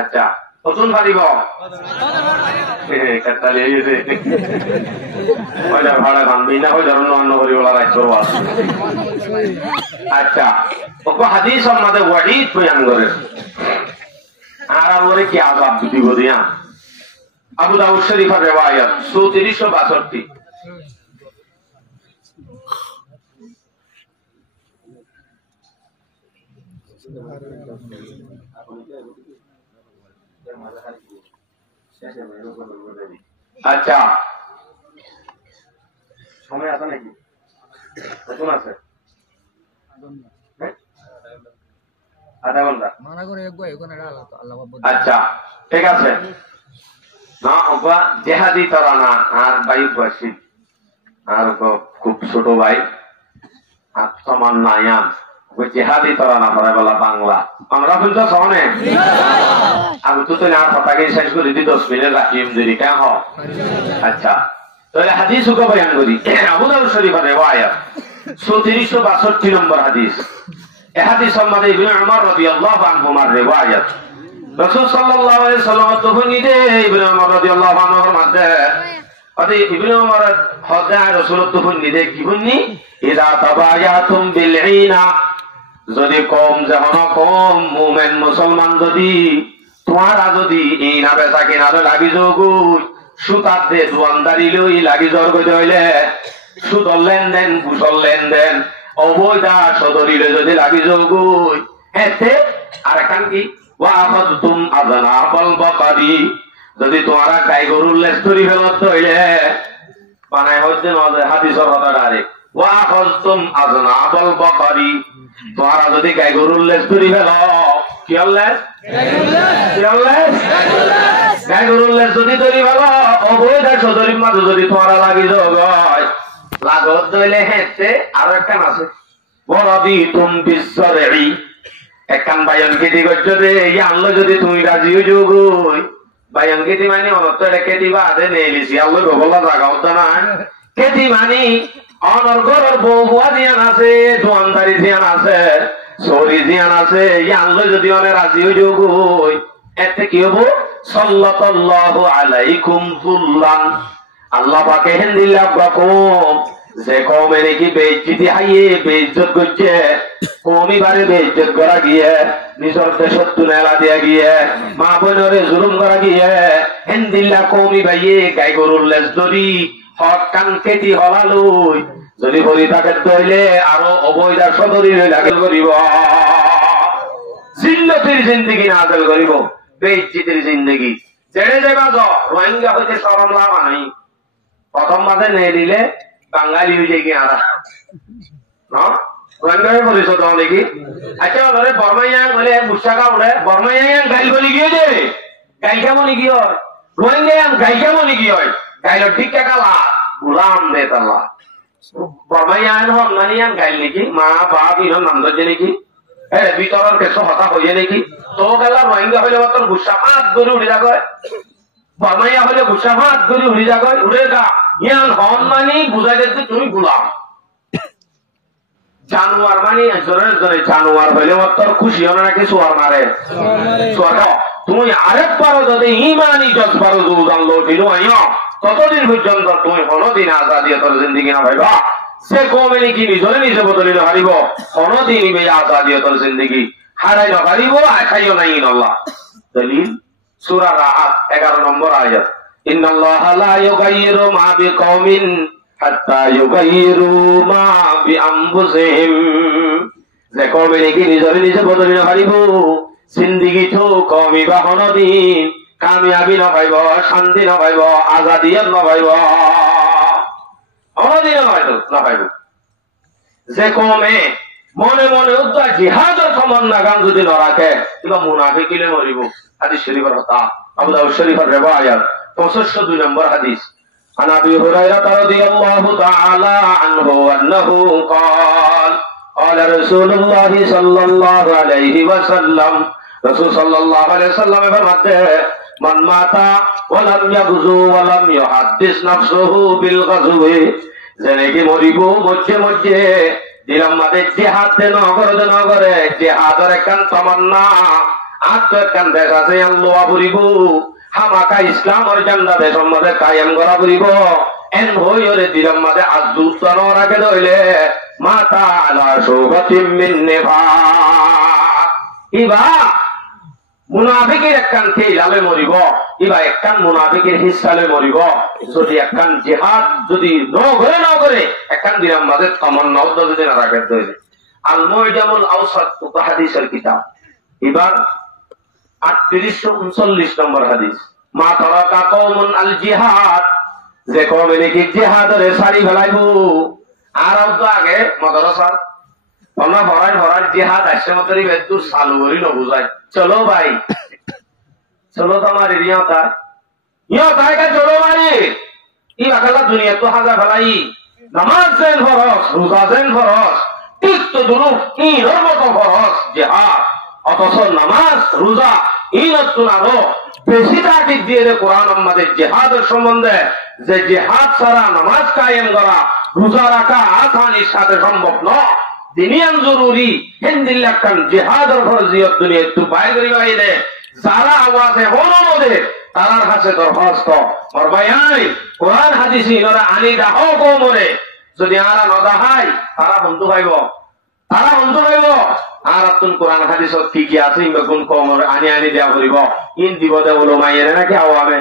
আচ্ছা কতক্ষণ পারিব কাটালে এসে ওইটা ভাড়া বানবি না ওই ধরনের অন্য করিবলা রাখবো আচ্ছা ওকে হাদিস আমাদের ওয়াহিদ বয়ান করে আর তারপরে কি আযাব দিব দিয়া আবু দাউদ শরীফের রিওয়ায়াত 3462 আচ্ছা সময় আছে নাকি কখন আছে আধা ঘন্টা আচ্ছা ঠিক আছে না অবা জেহাদি তরানা আর বায়ু বাসী আর খুব ছোট ভাই আর সমান নায়াম ওই জেহাদি তরানা পড়ে বলা বাংলা আমরা বলতে শোনে আমি তো তো না কথাকে শেষ করে দিই 10 মিনিট রাখি যদি কেন হ আচ্ছা তাহলে হাদিস কে বয়ান করি আবু দাউদ শরীফের রিওয়ায়াত 3362 নম্বর হাদিস এই হাদিস সম্বন্ধে ইবনে উমর রাদিয়াল্লাহু আনহুমার রিওয়ায়াত রাসূল সাল্লাল্লাহু আলাইহি সাল্লাম তখন নিদে ইবনে উমর রাদিয়াল্লাহু আনহুর মধ্যে আদি ইবনে উমর হযা রাসূল তখন নিদে কি বলনি ইযা তাবায়াতুম বিল ঈনা যদি কম যখন কম মুমিন মুসলমান যদি তোমারা যদি ঈনা বেচা কিনা লাগি যোগুই সুতার দে দোয়ানদারি লই লাগি জর গই হইলে সুদর লেনদেন ঘুষর লেনদেন অবৈধ সদরিলে যদি লাগি যোগুই হেতে আর কান কি ওয়াফাদতুম আযনাবাল বাকারি যদি তোমারা গাই গরুর লেজ ধরি ফেলত হইলে বানাই হচ্ছে নজে হাদিসের কথা ডাইরেক্ট ওয়াফাদতুম আযনাবাল বাকারি তোমারা যদি গাই গরুর লেজ ধরি ফেল কি হলে গাই গরুর লেজ যদি ধরি ফেল অবৈধ সদরির মাঝে যদি তোমারা লাগি যোগ লাগত দইলে হেতে আর একটা আছে বরাদি তুম বিশ্বরি একখান বায়ন কেটি করছো যে এই আনলো যদি তুমি রাজি হয়ে যোগই বায়ন কেটি মানে অনর্থ কেটি বা আদে নেই লিছি আল্লো বলা জায়গা হতো না কেটি মানি অনর ঘরের বউ বুয়া জিয়ান আছে দোয়ানদারি জিয়ান আছে সরি জিয়ান আছে এই আনলো যদি অনে রাজি হয়ে যোগই এতে কি হবো সাল্লাল্লাহু আলাইকুম যুল্লান আল্লাহ পাকে হিন্দিল্লাহ রকম যে কমে নাকি বেইজ্জতি হাইয়ে বেইজ্জত করছে কমি বারে বেইজ্জত করা গিয়ে নিজের দেশত তুলেলা দিয়া গিয়ে মা বোনরে জুলুম করা গিয়ে হিন্দিল্লাহ কমি ভাইয়ে গাই গরুর লেজ ধরি হক কান কেটি হলালুই যদি বলি তাকে তৈলে আরো অবৈধ সদরি লাগল করিব জিল্লতির জিন্দগি নাজল করিব বেইজ্জতির জিন্দগি ছেড়ে যাবা রোহিঙ্গা হইতে শরম লাগা নাই প্রথম মাসে নিয়ে দিলে বাঙালি হয়ে গিয়ে আরা রোহিঙ্গা বলিস তো দেখি আচ্ছা ধরে বর্মাইয়া বলে মুসাকা বলে বর্মাইয়া গাইল বলি গিয়ে যে গাইল কেমন কি হয় রোহিঙ্গা গাইল কেমন কি হয় গাইল ঠিক কালা গুলাম দে তাল্লা বর্মাইয়া হন মানিয়ান গাইল নাকি মা বাপ ইহন নাম ধরছে নাকি ভিতরের কিছু হতা হয়ে নাকি তো গেলা রোহিঙ্গা হইলে মাত্র গুসা হাত ধরে উঠে যাক বর্মাইয়া হইলে গুসা হাত ধরে উঠে যাক উড়ে গা ইয়ান হন মানি বুঝাই দিতে তুমি গুলাম জানোয়ার মানে জোরে জোরে জানোয়ার হইলে মাত্র খুশি হন নাকি সোয়ার মারে তুমি আরেক পারো যদি ইমানি যত পারো জানলো দিন ততদিন পর্যন্ত তুমি কোনদিন আজাদিয়তের জিন্দিগি না ভাইবা সে কমে নাকি নিজরে নিজে বদলি হারিব কোনদিন আজাদিয়তের জিন্দিগি হারাই হারিব আখাইও নাই আল্লাহ দলিল সূরা রাআদ 11 নম্বর আয়াত ইন্নাল্লাহা লা ইউগাইয়িরু মা বিকওমিন হাত্তা ইউগাইয়িরু মা বিআনফুসিহিম যে কমে নাকি নিজরে নিজে বদলি হারিব জিন্দিগি তো কমিবা কোনদিন কামিয়াবি না পাইব শান্তি না পাইব আজাদিয়ত না পাইব কোনদিন না পাইব যে কমে মনে মনে উদ্ধার জিহাদের তমন্না গান যদি না রাখে কিংবা মুনাফিকিলে মরিব হাদিস শরীফের কথা আবু দাউদ শরীফের রিওয়ায়াত 65 নম্বর হাদিস عن ابي هريره رضي الله تعالى عنه انه قال قال رسول الله صلى الله عليه وسلم رسول صلى الله عليه وسلم فرماتے من مات ولم يغزو ولم يحدث نفسه بالغزو জেনেকি মরিব মধ্যে মধ্যে দিলাম মাঝে জিহাদ নগরে জিহাদের একখান তমান্না আত্ম একখান দেশ আছে আল্লাহ ফুরিব হামাকা ইসলামের জান্ডা দেশের মাঝে কায়েম করা ফুরিব এন হইরে দিলাম মাঝে আজুত রাখে ধইলে মাতা আলা সুগতিম মিন নিফাক ইবা মুনাফিকের একখান তেলালে মরিব এবার একখান মুনাফিকের হিসালে মরিব যদি একখান জিহাদ যদি ন করে একখান দিলাম মাঝে তামান্নাও যদি না রাখে তৈরি আল মুজামুল আওসাত হাদিসের কিতাব এবার 3839 নম্বর হাদিস মা তারাকা কওমুন আল জিহাদ যে কওমে নাকি জিহাদের সারি ফেলাইবো আর আগে মাদ্রাসা আমরা ভরাই জিহাদ আসছে মতরি বেদুর চালু করি নবুঝাই চলো ভাই চলো তোমার ইয়তা চলো মারি ই বাকালা দুনিয়া তো হাজা ফেলাই নামাজ যেন ফরজ রোজা যেন ফরজ ঠিক তো দুরু ইনর মতো ফরজ জিহাদ অথচ নামাজ রোজা ইনত আরো বেশি তাকিদ দিয়ে কোরআন আমাদের জিহাদের সম্বন্ধে যে জিহাদ ছাড়া নামাজ কায়েম করা রোজা রাখা আসানির সাথে সম্ভব নয় দিনিয়ান জরুরি হিন্দিল্লাকান জিহাদের ফরজিয়ত দুনিয়া একটু বাইরে বাইরে যারা আওয়াজে হলো ওদের তারার কাছে দরখাস্ত আর ভাই কোরআন হাদিস ইনরা আনি দাও কোমরে যদি আরা নদাহাই তারা বন্ধু ভাইব আর তুন কোরআন হাদিসত কি আছে ইমগুন কোমরে আনি দেয়া বলিব ইন দিব দে বলো মাইরে নাকি আওয়ামে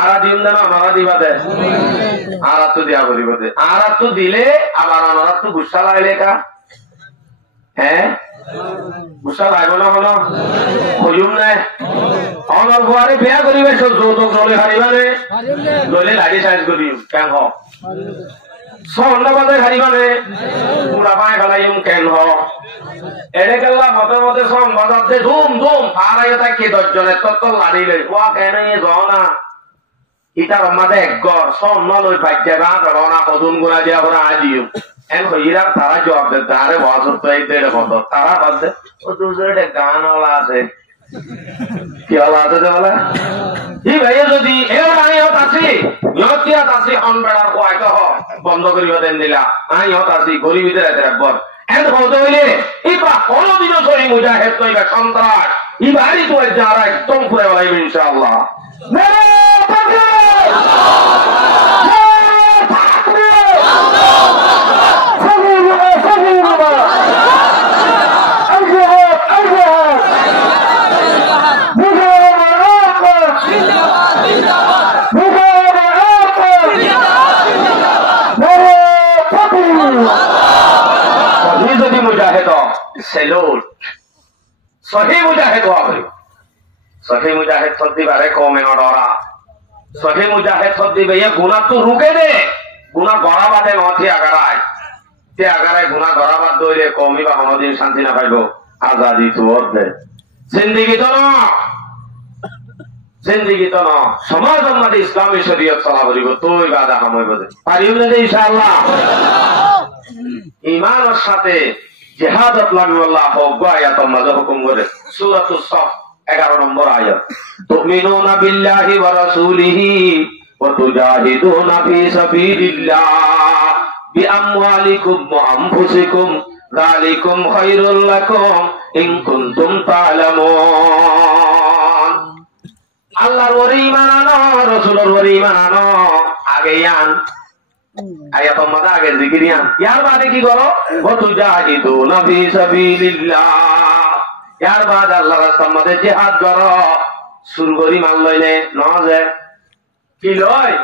আরা দিন না আমরা দিবা দে আরা তো দেয়া বলিব দে আরা তো দিলে আবার আমরা তো গুসা লাইলে কা হ্যাঁ গুসা লাইব না হলো কইম না আমার ঘরে বিয়া করিবে সব যৌতুক দলে হারিবানে দলে লাড়ি সাইজ করি কেন হ সন্ধ্যাবাদে হারিবানে পুরা পায় ফেলাইম কেন হ এড়ে গেলা মতে সন্ধ্যাবাদে ধুম ফারাই থাকি 10 জনের তত্ত্ব লাড়িলে ওয়া কেন যাও না ইটার মাঝে একগর সন্ধ্যা লই পাইছে রওনা কদুন গুলা দিয়া করে আজিও এন হইরা তারা জবাব দেয় আরে ওয়াজর তো এই দেড় বছর তারা বলছে ও দুজনে গান ওলা আছে কি ওলা আছে বলে ই ভাই যদি এবার আমি হত আছি ইয়তিয়াত আছি অনবেড়ার কয় তো বন্ধ করিব দেন দিলা আমি হত আছি গরিবিদের এতে একবার এন হতে হইলে ইবা কোনদিনও সরি মুজাহিদ কইবা সন্ত্রাস ইবারই তো যারা একদম পুরে বলাইব ইনশাআল্লাহ মেরে सही मुजाहिद सद्दी बारे कौमे नडरा सही मुजाहिद सद्दी भैया गुना तो रुके दे गुना गड़ा बादे नथी आगाराय ते आगाराय गुना गड़ा बाद दइले कौमी बा हमदिन शांति ना पाइबो आजादी तो दे जिंदगी तो ना समाज আমাদের ইসলামী শরীয়ত চলা বলিব তোই বাদা হামইব দে পারিব না ইনশাআল্লাহ ঈমানের সাথে জিহাদত লাগবে আল্লাহ আয়াত মাঝে হুকুম করে সূরাতুস সাফ 11 নম্বর আয়াত তুমিনুনা বিল্লাহি ওয়া রাসূলিহি ওয়া তুজাহিদুনা ফি সাবিলিল্লাহ বিআমওয়ালিকুম ওয়া আনফুসিকুম যালিকুম খায়রুল লাকুম ইন কুনতুম তা'লামুন আল্লাহর ওরে ঈমান আনো রাসূলের ওরে ঈমান আনো আগে আন আয়াত মাঝে আগে জিকিরিয়ান ইয়ার বাদে কি করো ওয়া তুজাহিদুনা ফি সাবিলিল্লাহ यार बाद अल्लाह रास्ता मदे जिहाद करो शुरू करी मान लइले न जे কি লয়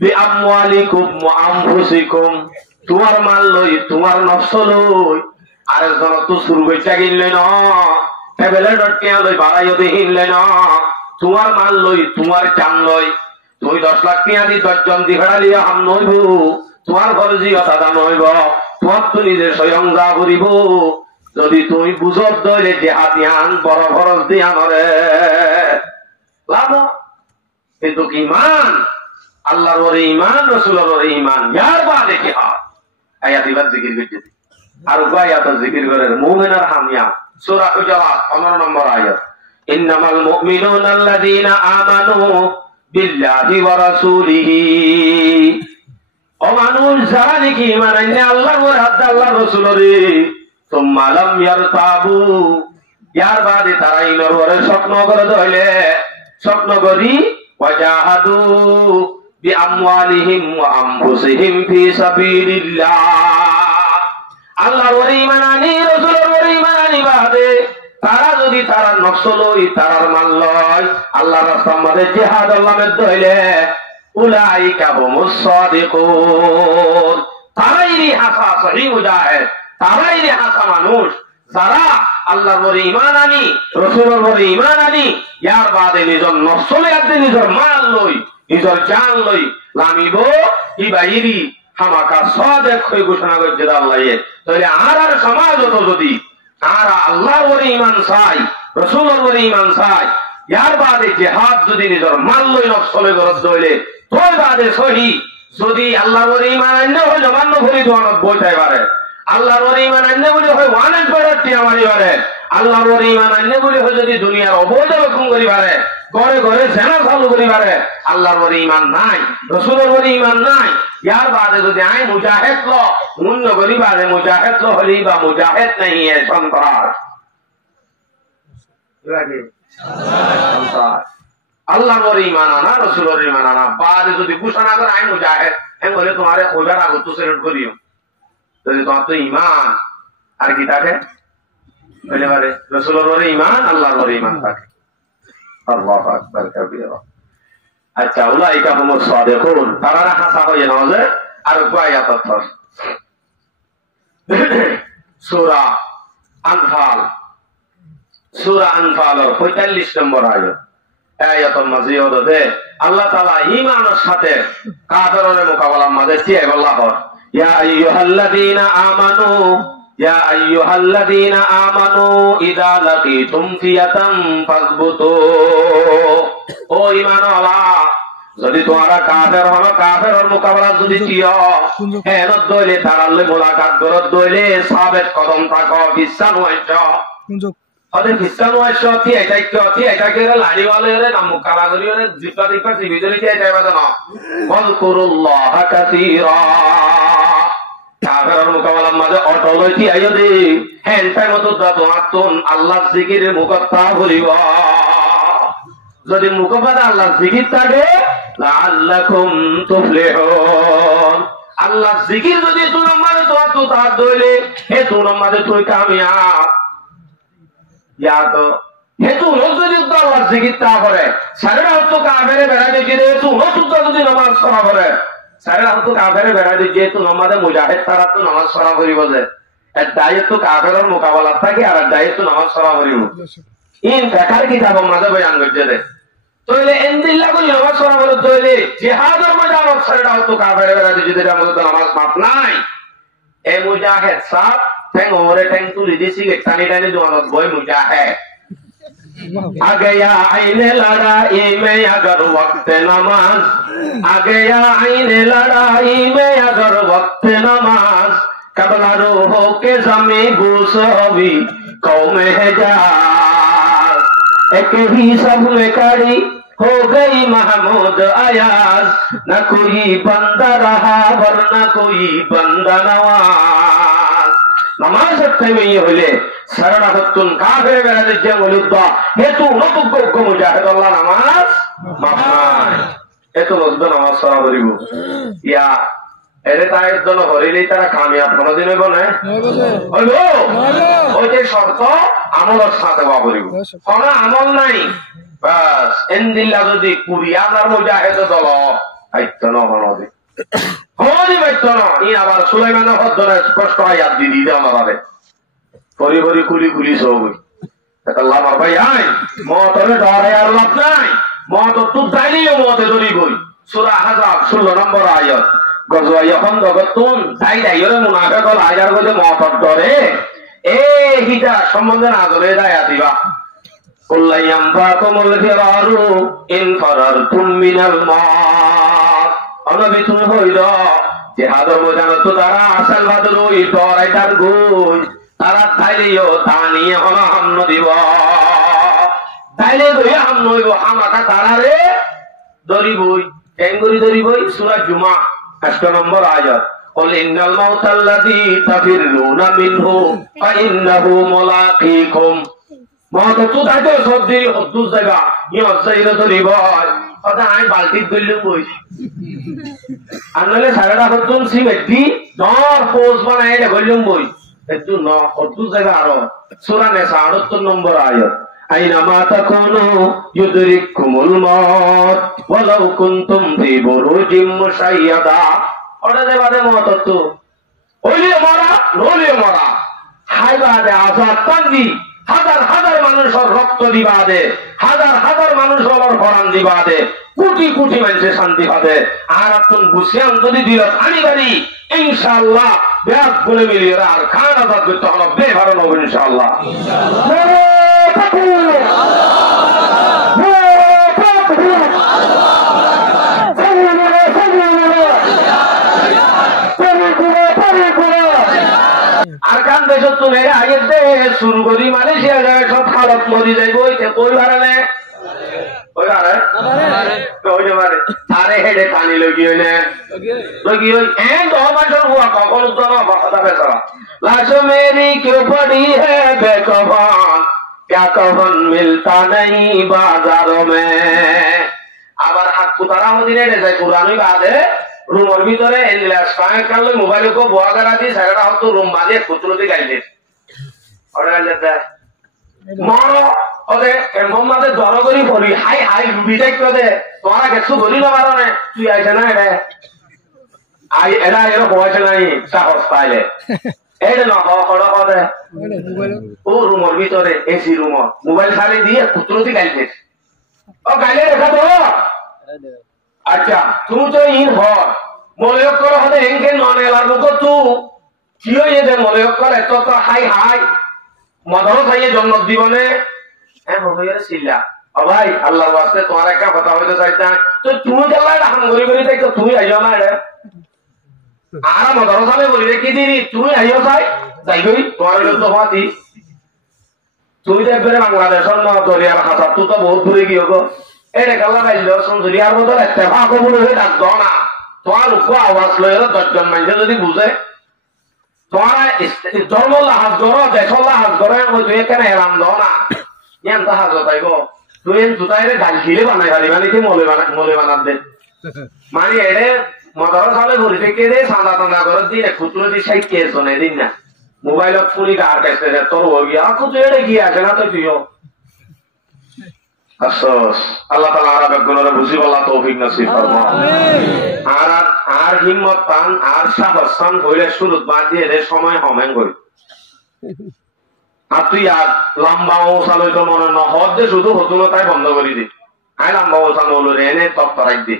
বি আমওয়ালিকুম ওয়া আনফুসিকুম তোমার মাল লই তোমার নফস লই আর জন তো শুরু কইতা গিনলে না টেবিলে ডটিয়া লই বাড়াইও দেহিনলে না তোমার মাল লই তোমার চান লই তুই 10 লাখ টাকা দি 10 জন দি ভাড়া লিয়া হাম নইব তোমার ফরজিয়ত আদা নইব তোমার তো নিজে স্বয়ং যা করিব যদি তুই বুঝত দইলে জিহাদ ইয়ান বড় ফরজ দিয়া নরে লাভ কিন্তু ঈমান আল্লাহর ওরে ঈমান রাসূলের ওরে ঈমান ইয়ার বাদে জিহাদ আয়াত ইবাদ জিকির করতে আর আয়াত জিকির করে মুমিনের হামিয়া সূরা হুজুরাত 15 নম্বর আয়াত ইন্নামাল মুমিনুনা আল্লাযীনা আমানু বিল্লাহি ওয়া রাসূলিহি ও মানুষ যারা নাকি ঈমান আনলে আল্লাহর ওরে আল্লাহর রাসূলের তুম্মা লাম ইয়ারতাবু ইয়ার বাদে তারা ইনর ওরে স্বপ্ন করে দইলে স্বপ্ন করি ওয়াজাহাদু বিআমওয়ালিহিম ওয়া আনফুসিহিম ফি সাবিলিল্লাহ আল্লাহর ওরে ঈমান আনি রাসূলের ওরে ঈমান আনি বাদে তারা যদি তারা নকশলই তারার মাল লয় আল্লাহর রাস্তার মধ্যে জিহাদ আল্লামের দইলে উলাইকা হুমুস সাদিকুন তারাই হাসা সহি মুজাহিদ তারাই হাসা মানুষ যারা আল্লাহর উপরে ঈমান আনি রাসূলের উপরে ঈমান আনি ইয়ার বাদে নিজের নফসলে আদি নিজের মাল লই নিজের জান লই লামিব ই বাইরি হামাকা সাদেক হয়ে ঘোষণা করছে আল্লাহ তাহলে আর সমাজ হতো যদি আর আল্লাহর উপরে ঈমান চাই রাসূলের উপরে ঈমান চাই ইয়ার বাদে জিহাদ যদি নিজের মাল লই নফসলে গরজ দইলে তোর বাদে সহি যদি আল্লাহর উপরে ঈমান আনলে হইল মান্য ভরি দোয়ানত বইতাই পারে আল্লাহর উপরে ঈমান আনলে বলে হয় ওয়ানেজ বেড়াচ্ছি আমারই পারে আল্লাহর উপরে ঈমান আনলে বলে হয় যদি দুনিয়ার অবৈধ রকম করি পারে ঘরে ঘরে জেনা চালু করি পারে আল্লাহর উপরে ঈমান নাই রাসূলের উপরে ঈমান নাই ইয়ার বাদে যদি আই মুজাহিদ ল মুন্ন করি বাদে মুজাহিদ ল হলি বা মুজাহিদ নাই এ সন্ত্রাস আল্লাহর উপরে ঈমান আনা রাসূলের ঈমান আনা বাদে যদি ঘোষণা করে আই মুজাহিদ এম বলে তোমারে খোদার আগত তো সেরেট করিও যদি তোমার তো ঈমান আর কি থাকে বলে পারে রাসূলের উপরে ঈমান আল্লাহর উপরে ঈমান থাকে আল্লাহু আকবার কাবীরা আচ্ছা উলাইকা হুমুস সাদিকুন তারা হাসা হয়ে নজে আর আয়াত আছে সূরা আনফাল 45 নম্বর আয়াত আয়াতুল মাজিদে আল্লাহ তাআলা ঈমানের সাথে কাফেরদের মোকাবেলার মাঝে কি আল্লাহ ইয়া আইয়ুহাল্লাযীনা আমানু ইয়া আইয়ুহাল্লাযীনা আমানু ইযা লাকিতুম ফিয়াতাম ফাসবুতু ও ঈমানওয়ালা যদি তোমরা কাফের হও কাফেরের মোকাবেলা যদি কিও হেন দইলে তারালে মুলাকাত করত দইলে সাবেত কদম থাকো বিশ্বাস হইছো আরে বিশ্বাস হইছো কি এটা কে লাড়িওয়ালে রে নাম মুকালা করিও রে জিপা ভিতরে কি যাইবা না ওয়াজকুরুল্লাহ কাসীরা কাফেরের মোকাবেলার মাঝে অটল হইতি আইও দে হেনটার মতো দাতুন আল্লাহর জিকিরের মুকত্তা বলিব যদি মুকব্বাদা আল্লাহর জিকির থাকে লাআল্লাকুম তুফলিহুন আল্লাহর জিকির যদি দুই নম্বরে তো তার দইলে হে দুই নম্বরে তুই কামিয়াব ইয়া তো হে তুই যদি আল্লাহর জিকির তা করে সারা তো কাফেরে বেড়া দেখি রে তুই যদি নামাজ পড়া করে সারা তো কাফেরে বেড়া দেখি তুই নামাজে মুজাহিদ তারা তো নামাজ পড়া করিব যে এর দায়িত্ব তো কাফেরের মোকাবেলা থাকে আর দায়িত্ব নামাজ পড়া করিব ইন বেকার কিতাব মাঝে বয়ান করতে দে তইলে এন্দিল্লা কই নামাজ পড়া বলে তইলে জিহাদের মধ্যে আমার সারা তো কাফেরে বেড়া দেখি যে আমাদের নামাজ মাপ নাই এই মুজাহিদ সাহেব ঠ্যাং ওরে ঠ্যাং তুলি দিছি টানি টানি দোয়ানত বই মুজাহিদ आ गया आईने लड़ाई में अगर वक्त नमाज आ गया आईने लड़ाई में अगर वक्त नमाज कबला रूहो के जमी गुसोबी कौम है जाज एक ही सब में कड़ी हो गई महमूद अयाज न कोई बंदा रहा वरना कोई बंदा नवाज नमाज में ये बोले সারা হতুন কাফের বেড়াতে যে বলুদ হেতু নতুক মুজাহিদ আল্লাহ নামাজ মাফ নাই এত লোকদ নামাজ পড়া করিব ইয়া এরে তায়ের দল হরিলেই তারা কামিয়াব কোনদিন হইব না হইব ওই যে শর্ত আমলের সাথে হওয়া করিব কোন আমল নাই বাস এন্দিল্লা যদি 20,000 মুজাহিদ দল আইত না হনদি হনদি বাইত না ই আবার সুলাইমানের হদ্দরে স্পষ্ট আয়াত দি দিতে আমারে পরি পরি কুলি কুলি সব আল্লাহ আমার ভাই আই মতরে ডরে আর লাভ নাই মত তো তাইলিও মতে ধরি বই সূরা আহজাব 16 নম্বর আয়াত গজওয়া যখন জগতুন তাই দাইরে মুনাফিক হল আয়ার বলে মত ডরে এ হিটা সম্বন্ধে না ধরে যায় দিবা কুল্লায়াম ফাকুমুল ফিরারু ইন ফারারতুম মিনাল মাত অনবি তুমি হইল জিহাদের ময়দানে তো তারা আসল বাদল ওই ডরাইতার গুণ তারা তাইলেও তা নিয়ে হলো হামন দিব তাইলে দইয়া হামন হইব আমাকা তারারে দরিবই টেঙ্গুরি দরিবই সূরা জুমা 8 নম্বর আয়াত قل إن الموت الذي تفرون منه فإنه ملاقيكم মত তো তাইতো সব দিই হদ্দুস জায়গা ই অসাইরে দরিবই কথা আই বালতি কইলু কই আনলে সারাটা হদ্দুন সিমেটি দর পোজ বানাই দে কইলুম বই একটু ন অদ্ভুত জায়গা আরো সূরা নিসা 78 নম্বর আয়াত আইনামা তাকুনু ইউদরিকুমুল মাউত ওয়ালাউ কুনতুম ফি বুরুজিম মুশাইয়াদা। ওটা যে বাদে মত তো হইলে মারা নইলে মারা হাইবাদে আজাদ তান্দি হাজার হাজার মানুষের রক্ত দিবা দে, হাজার হাজার মানুষের হরান দিবা দে, কোটি কোটি মানুষের শান্তি পাবে। আর আপনি বুঝিয়ান যদি দিল আনিবারি ইনশাআল্লাহ ব্যাগ বলে মিলিয়ে আর খান আজাদ করতে হলো বেভার নব ইনশাআল্লাহ। আর কান দেশ তুমি আগে দে শুরু করি মালয়েশিয়া যায় সব খারাপ মরি যাইব কই ভাড়া ওই ভাড়া ওই পারে তারে হেডে পানি লগিয়ে নে লগিয়ে এন 10 মাসের হুয়া কখন উত্তর কথা বেচারা লাশো মেরি क्यों पड़ी है बेकफन क्या कफन मिलता नहीं बाजारों में। আবার হাত কুতারা মদিনে যায় কুরআনই বাদে রুমের ভিতরে এনলাস পায় কালে মোবাইল কো বুয়া করা দি সারা হতো রুম মাঝে কুতুলতে গাইলে ওরে গাইলে মরো ওদে মোহাম্মদের দরগরি পড়ি হাই হাই রুবিটাই করে তোরা কিছু বলি না পারনে তুই আইছ না এটা আই এরা এর বয়স নাই সাহস পাইলে এইটা না হড় করে ও রুমের ভিতরে এসি রুম মোবাইল সারি দিয়ে কুতুলতে গাইলে ও গাইলে রেখা তো। আচ্ছা তুমি তো ইন হর মনে করো হতে এনকে নন এলার মুখ তু কি হয়ে যে মনে করে তো তো হাই হাই মদর খাইয়ে জন্ম জীবনে হ্যাঁ হয়ে ছিলা ও ভাই আল্লাহর ওয়াস্তে তোমার একটা কথা হইতে চাইতাম তো তুমি গেলা হাম গরি গরি তাই তো তুমি আইও না রে আর মদর সালে বলি কি দিদি তুমি আইও চাই তাই গই তোমার তো হাতি তুমি দেখবে বাংলাদেশের ন দরিয়ার হাসার তো বহুত ঘুরে গিয়ে গো এটা গাল্লা বাইল সুন্দরিয়ার মতো একটা ফাঁকো বলে হয়ে ডাক দাও না তোমার উপ আওয়াজ লয়ে 10 জন মানুষ যদি বুঝে তোমার ধর্ম লাহাজ করো দেশ লাহাজ করে তুই এখানে এলাম দাও না ইয়ান তাহাজ তাই গো তুই জুতাইরে গাল খিলে বানাই পারি মানে কি মলে বানাত দে মানে এড়ে মদর সালে ঘুরি থেকে দে সাদা টান্দা করে দিয়ে খুচরো দিয়ে সাই কেস শোনে দিন না মোবাইলত ফুলি গার কাছে তোর হয়ে গিয়া খুচরো এড়ে গিয়ে আছে না তো তুইও আফসোস আল্লাহ তাআলা আরব গুণরে বুঝি বলা তৌফিক নসিব ফরমা। আর হিম্মত পান আর সাহস পান হইলে শুরু বাদ দিয়ে এর সময় হমেন করি আর তুই আর লম্বা ওসাল হইতো মনে ন হদ শুধু হতুন তাই বন্ধ করে দি আই লম্বা ওসাল হলো রে এনে তপ করাই দি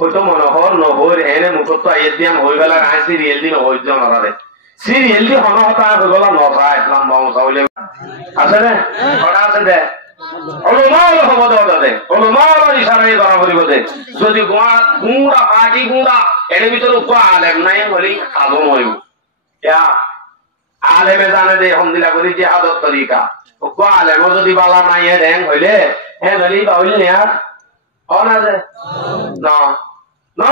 হইতো মনে হর নহর এনে মুখত আইয়ে দিয়াম হই গেল আই সিরিয়াল দিন হই যে অনারে সিরিয়াল দি হন হতা হই গেল নসাই লম্বা ওসাল হইলে আছে রে কটা আছে দে অলমাওলা খবর দে অলমাওলা ইশারায় বরাবরি বদে যদি গুঁড়া পাটি গুঁড়া এর ভিতরে কো আলেম নাই বলি আদম হইব ইয়া আলেমে জানে দে হামদুলিল্লাহ বলি যে আদত তরিকা কো আলেম যদি বালা নাই দেন হইলে হে বলি বাউল নিয়া অনা দে না না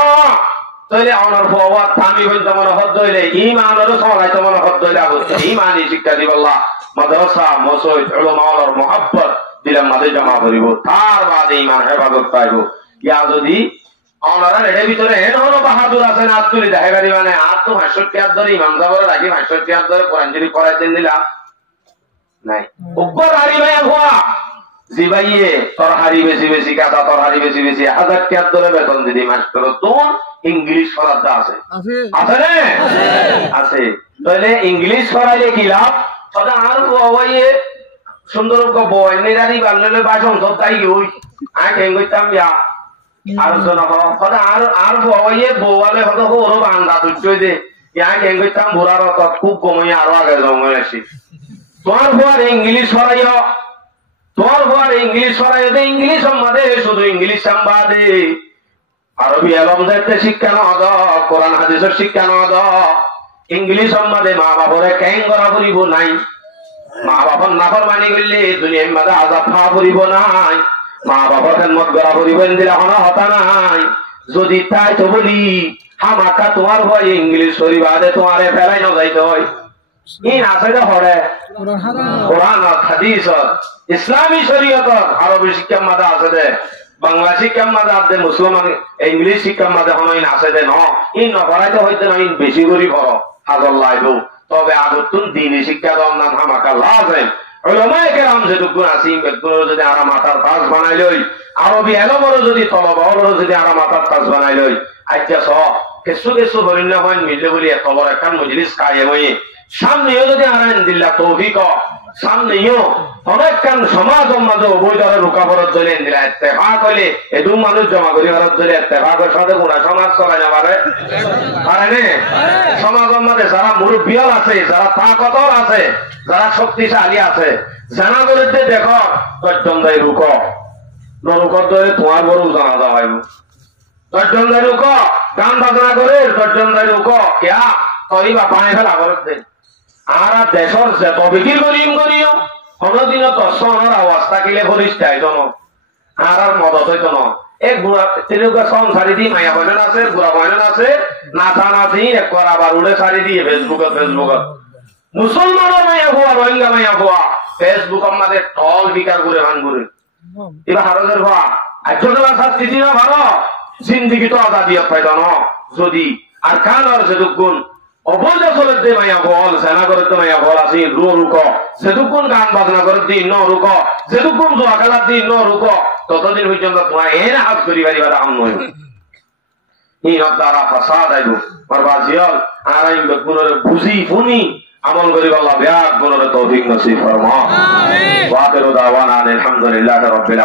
তাইলে অনার ফওয়া থামি বলতে মনে হদ হইলে ঈমানের সহায় তো মনে হদ হইলে আবু ঈমানি শিক্ষা দিব আল্লাহ মাদ্রাসা মসজিদ উলামার মুহাব্বত দিলাম মাঝে জমা করিব তার বাদে ইমান হেফাজত পাইব। ইয়া যদি অনারা এর ভিতরে এমন বাহাদুর আছে না তুলি দেখাই পারি মানে আর তো 65 হাত ধরে ইমাম সাহেবের রাখি 65 হাত ধরে কোরআন শরীফ পড়াই দেন দিলাম নাই উপর হারি ভাই হওয়া জি ভাইয়ে তোর হারি বেশি বেশি কাটা তোর হারি বেশি বেশি 1000 টাকা ধরে বেতন দিদি মাস্টার তোর ইংলিশ পড়াতে আছে আছে রে আছে তাহলে ইংলিশ পড়াইলে কি লাভ ওটা আর ভাইয়ে সুন্দর বই নিরারি বাংলালে ভাষণ তো তাই ওই আই কেন কইতাম ইয়া আর জন কথা আর বইয়ে বওয়ালে হতো ওর বাংলা দুই দে ইয়া কেন কইতাম বুড়ার তো খুব কমই আরো আগে জমে আসি তোমার বড় ইংলিশ পড়াইও তোমার বড় ইংলিশ পড়াইও দে ইংলিশ সম্বন্ধে শুধু ইংলিশ সম্বন্ধে আরবি আলম দেখতে শিক্ষা না দাও কোরআন হাদিসের শিক্ষা না দাও ইংলিশ সম্বন্ধে মা বাবারে কেন করা করিব নাই মা বাবার নাফরমানি করলে দুনিয়ার মাঝে আযাব খাওয়া পড়িব নাই মা বাবার খেদমত করা পড়িব দিলে কোনো হতা নাই যদি তাই তো বলি হামাকা তোমার ভয় ইংলিশ শরীফে তোমারে ফেলাই না যাইতে হয় ইন আছে যে হরে কোরআন হাদিস ইসলামী শরীয়ত আরবি শিক্ষার মাঝে আছে দে বাংলা শিক্ষার মাঝে আছে মুসলমান ইংলিশ শিক্ষার মাঝে হন ইন আছে দে ন ইন নকরাইতে হইতে না ইন বেশি করে করো হাজর লাইব তবে আগতুন দ্বীনি শিক্ষা দাও না হামাকা লাজেম উলামায়ে কেরাম যেটুকু আছি বেগুলো যদি আরা মাথার তাজ বানাই লই আরবি এলমরও যদি তলবাহরও যদি আরা মাথার তাজ বানাই লই আজ্ঞা স কিছু কিছু বরিন্য হয় মিললে বলি এত বড় একটা মজলিস কায়েম হয়ে সামনেও যদি আরাইন দিল্লা তৌফিক সামনেও অনেকক্ষণ সমাজ মাঝে উভয়দলের রুকাবরত ধরে দিলা ইত্তেফাক হইলে এদু মানুষ জমা করি ভারত ধরে ইত্তেফাকের সাথে গুণা সমাজ চলাই না পারে পারে সমাজের মাঝে যারা মুরব্বিয়াল আছে যারা তাকতর আছে যারা শক্তিশালী আছে জানা করে দেখো দশজন দায় রুক নরুকর ধরে তোমার বড় জানা যাওয়াই দশজন দায় রুক গান বাজনা করে দশজন দায় রুক কেয়া তরি বা পানি ফেলা করত দে আর দেশর যত বিক্রি করিও কোনদিন তসনের আওয়াজ থাকিলে ফরিস্তাই জন আর মদত হইতো না এক বুড়া তেনেকুৱা সংসারি দি মায়া বয়ন আছে বুড়া বয়ন আছে নাচা নাচি এক করা বারুড়ে সারি দিয়ে ফেসবুকত মুসলমানের মায়া হওয়া রোহিঙ্গা মায়া হওয়া ফেসবুকের মাঝে টল বিকার করে ভান করে এবার হারদের হওয়া আজকাল শাস্তি দিনা ভালো জিন্দিগি তো আজাদিয়ত পাইত ন যদি আর কান আর সেটুকুন অবৈধ চলের দে মাইয়া বল সেনা করে তো মাইয়া বল আসি রুক সেটুকুন গান বাজনা করে দিন ন রুক সেটুকুন জোয়া খেলার দিন ন রুক ততদিন পর্যন্ত তোমার এনে হাত করি পারিবার আম নয় দ্বারা ফাসাদ আইব বরবাজিয়াল আর আমি বেগুনের বুঝি ফুনি আমল করি আল্লাহ বিয়াক গুণের তৌফিক নসিব ফরমা আমিন ওয়া আখিরু দাওয়ানা আলহামদুলিল্লাহি রাব্বিল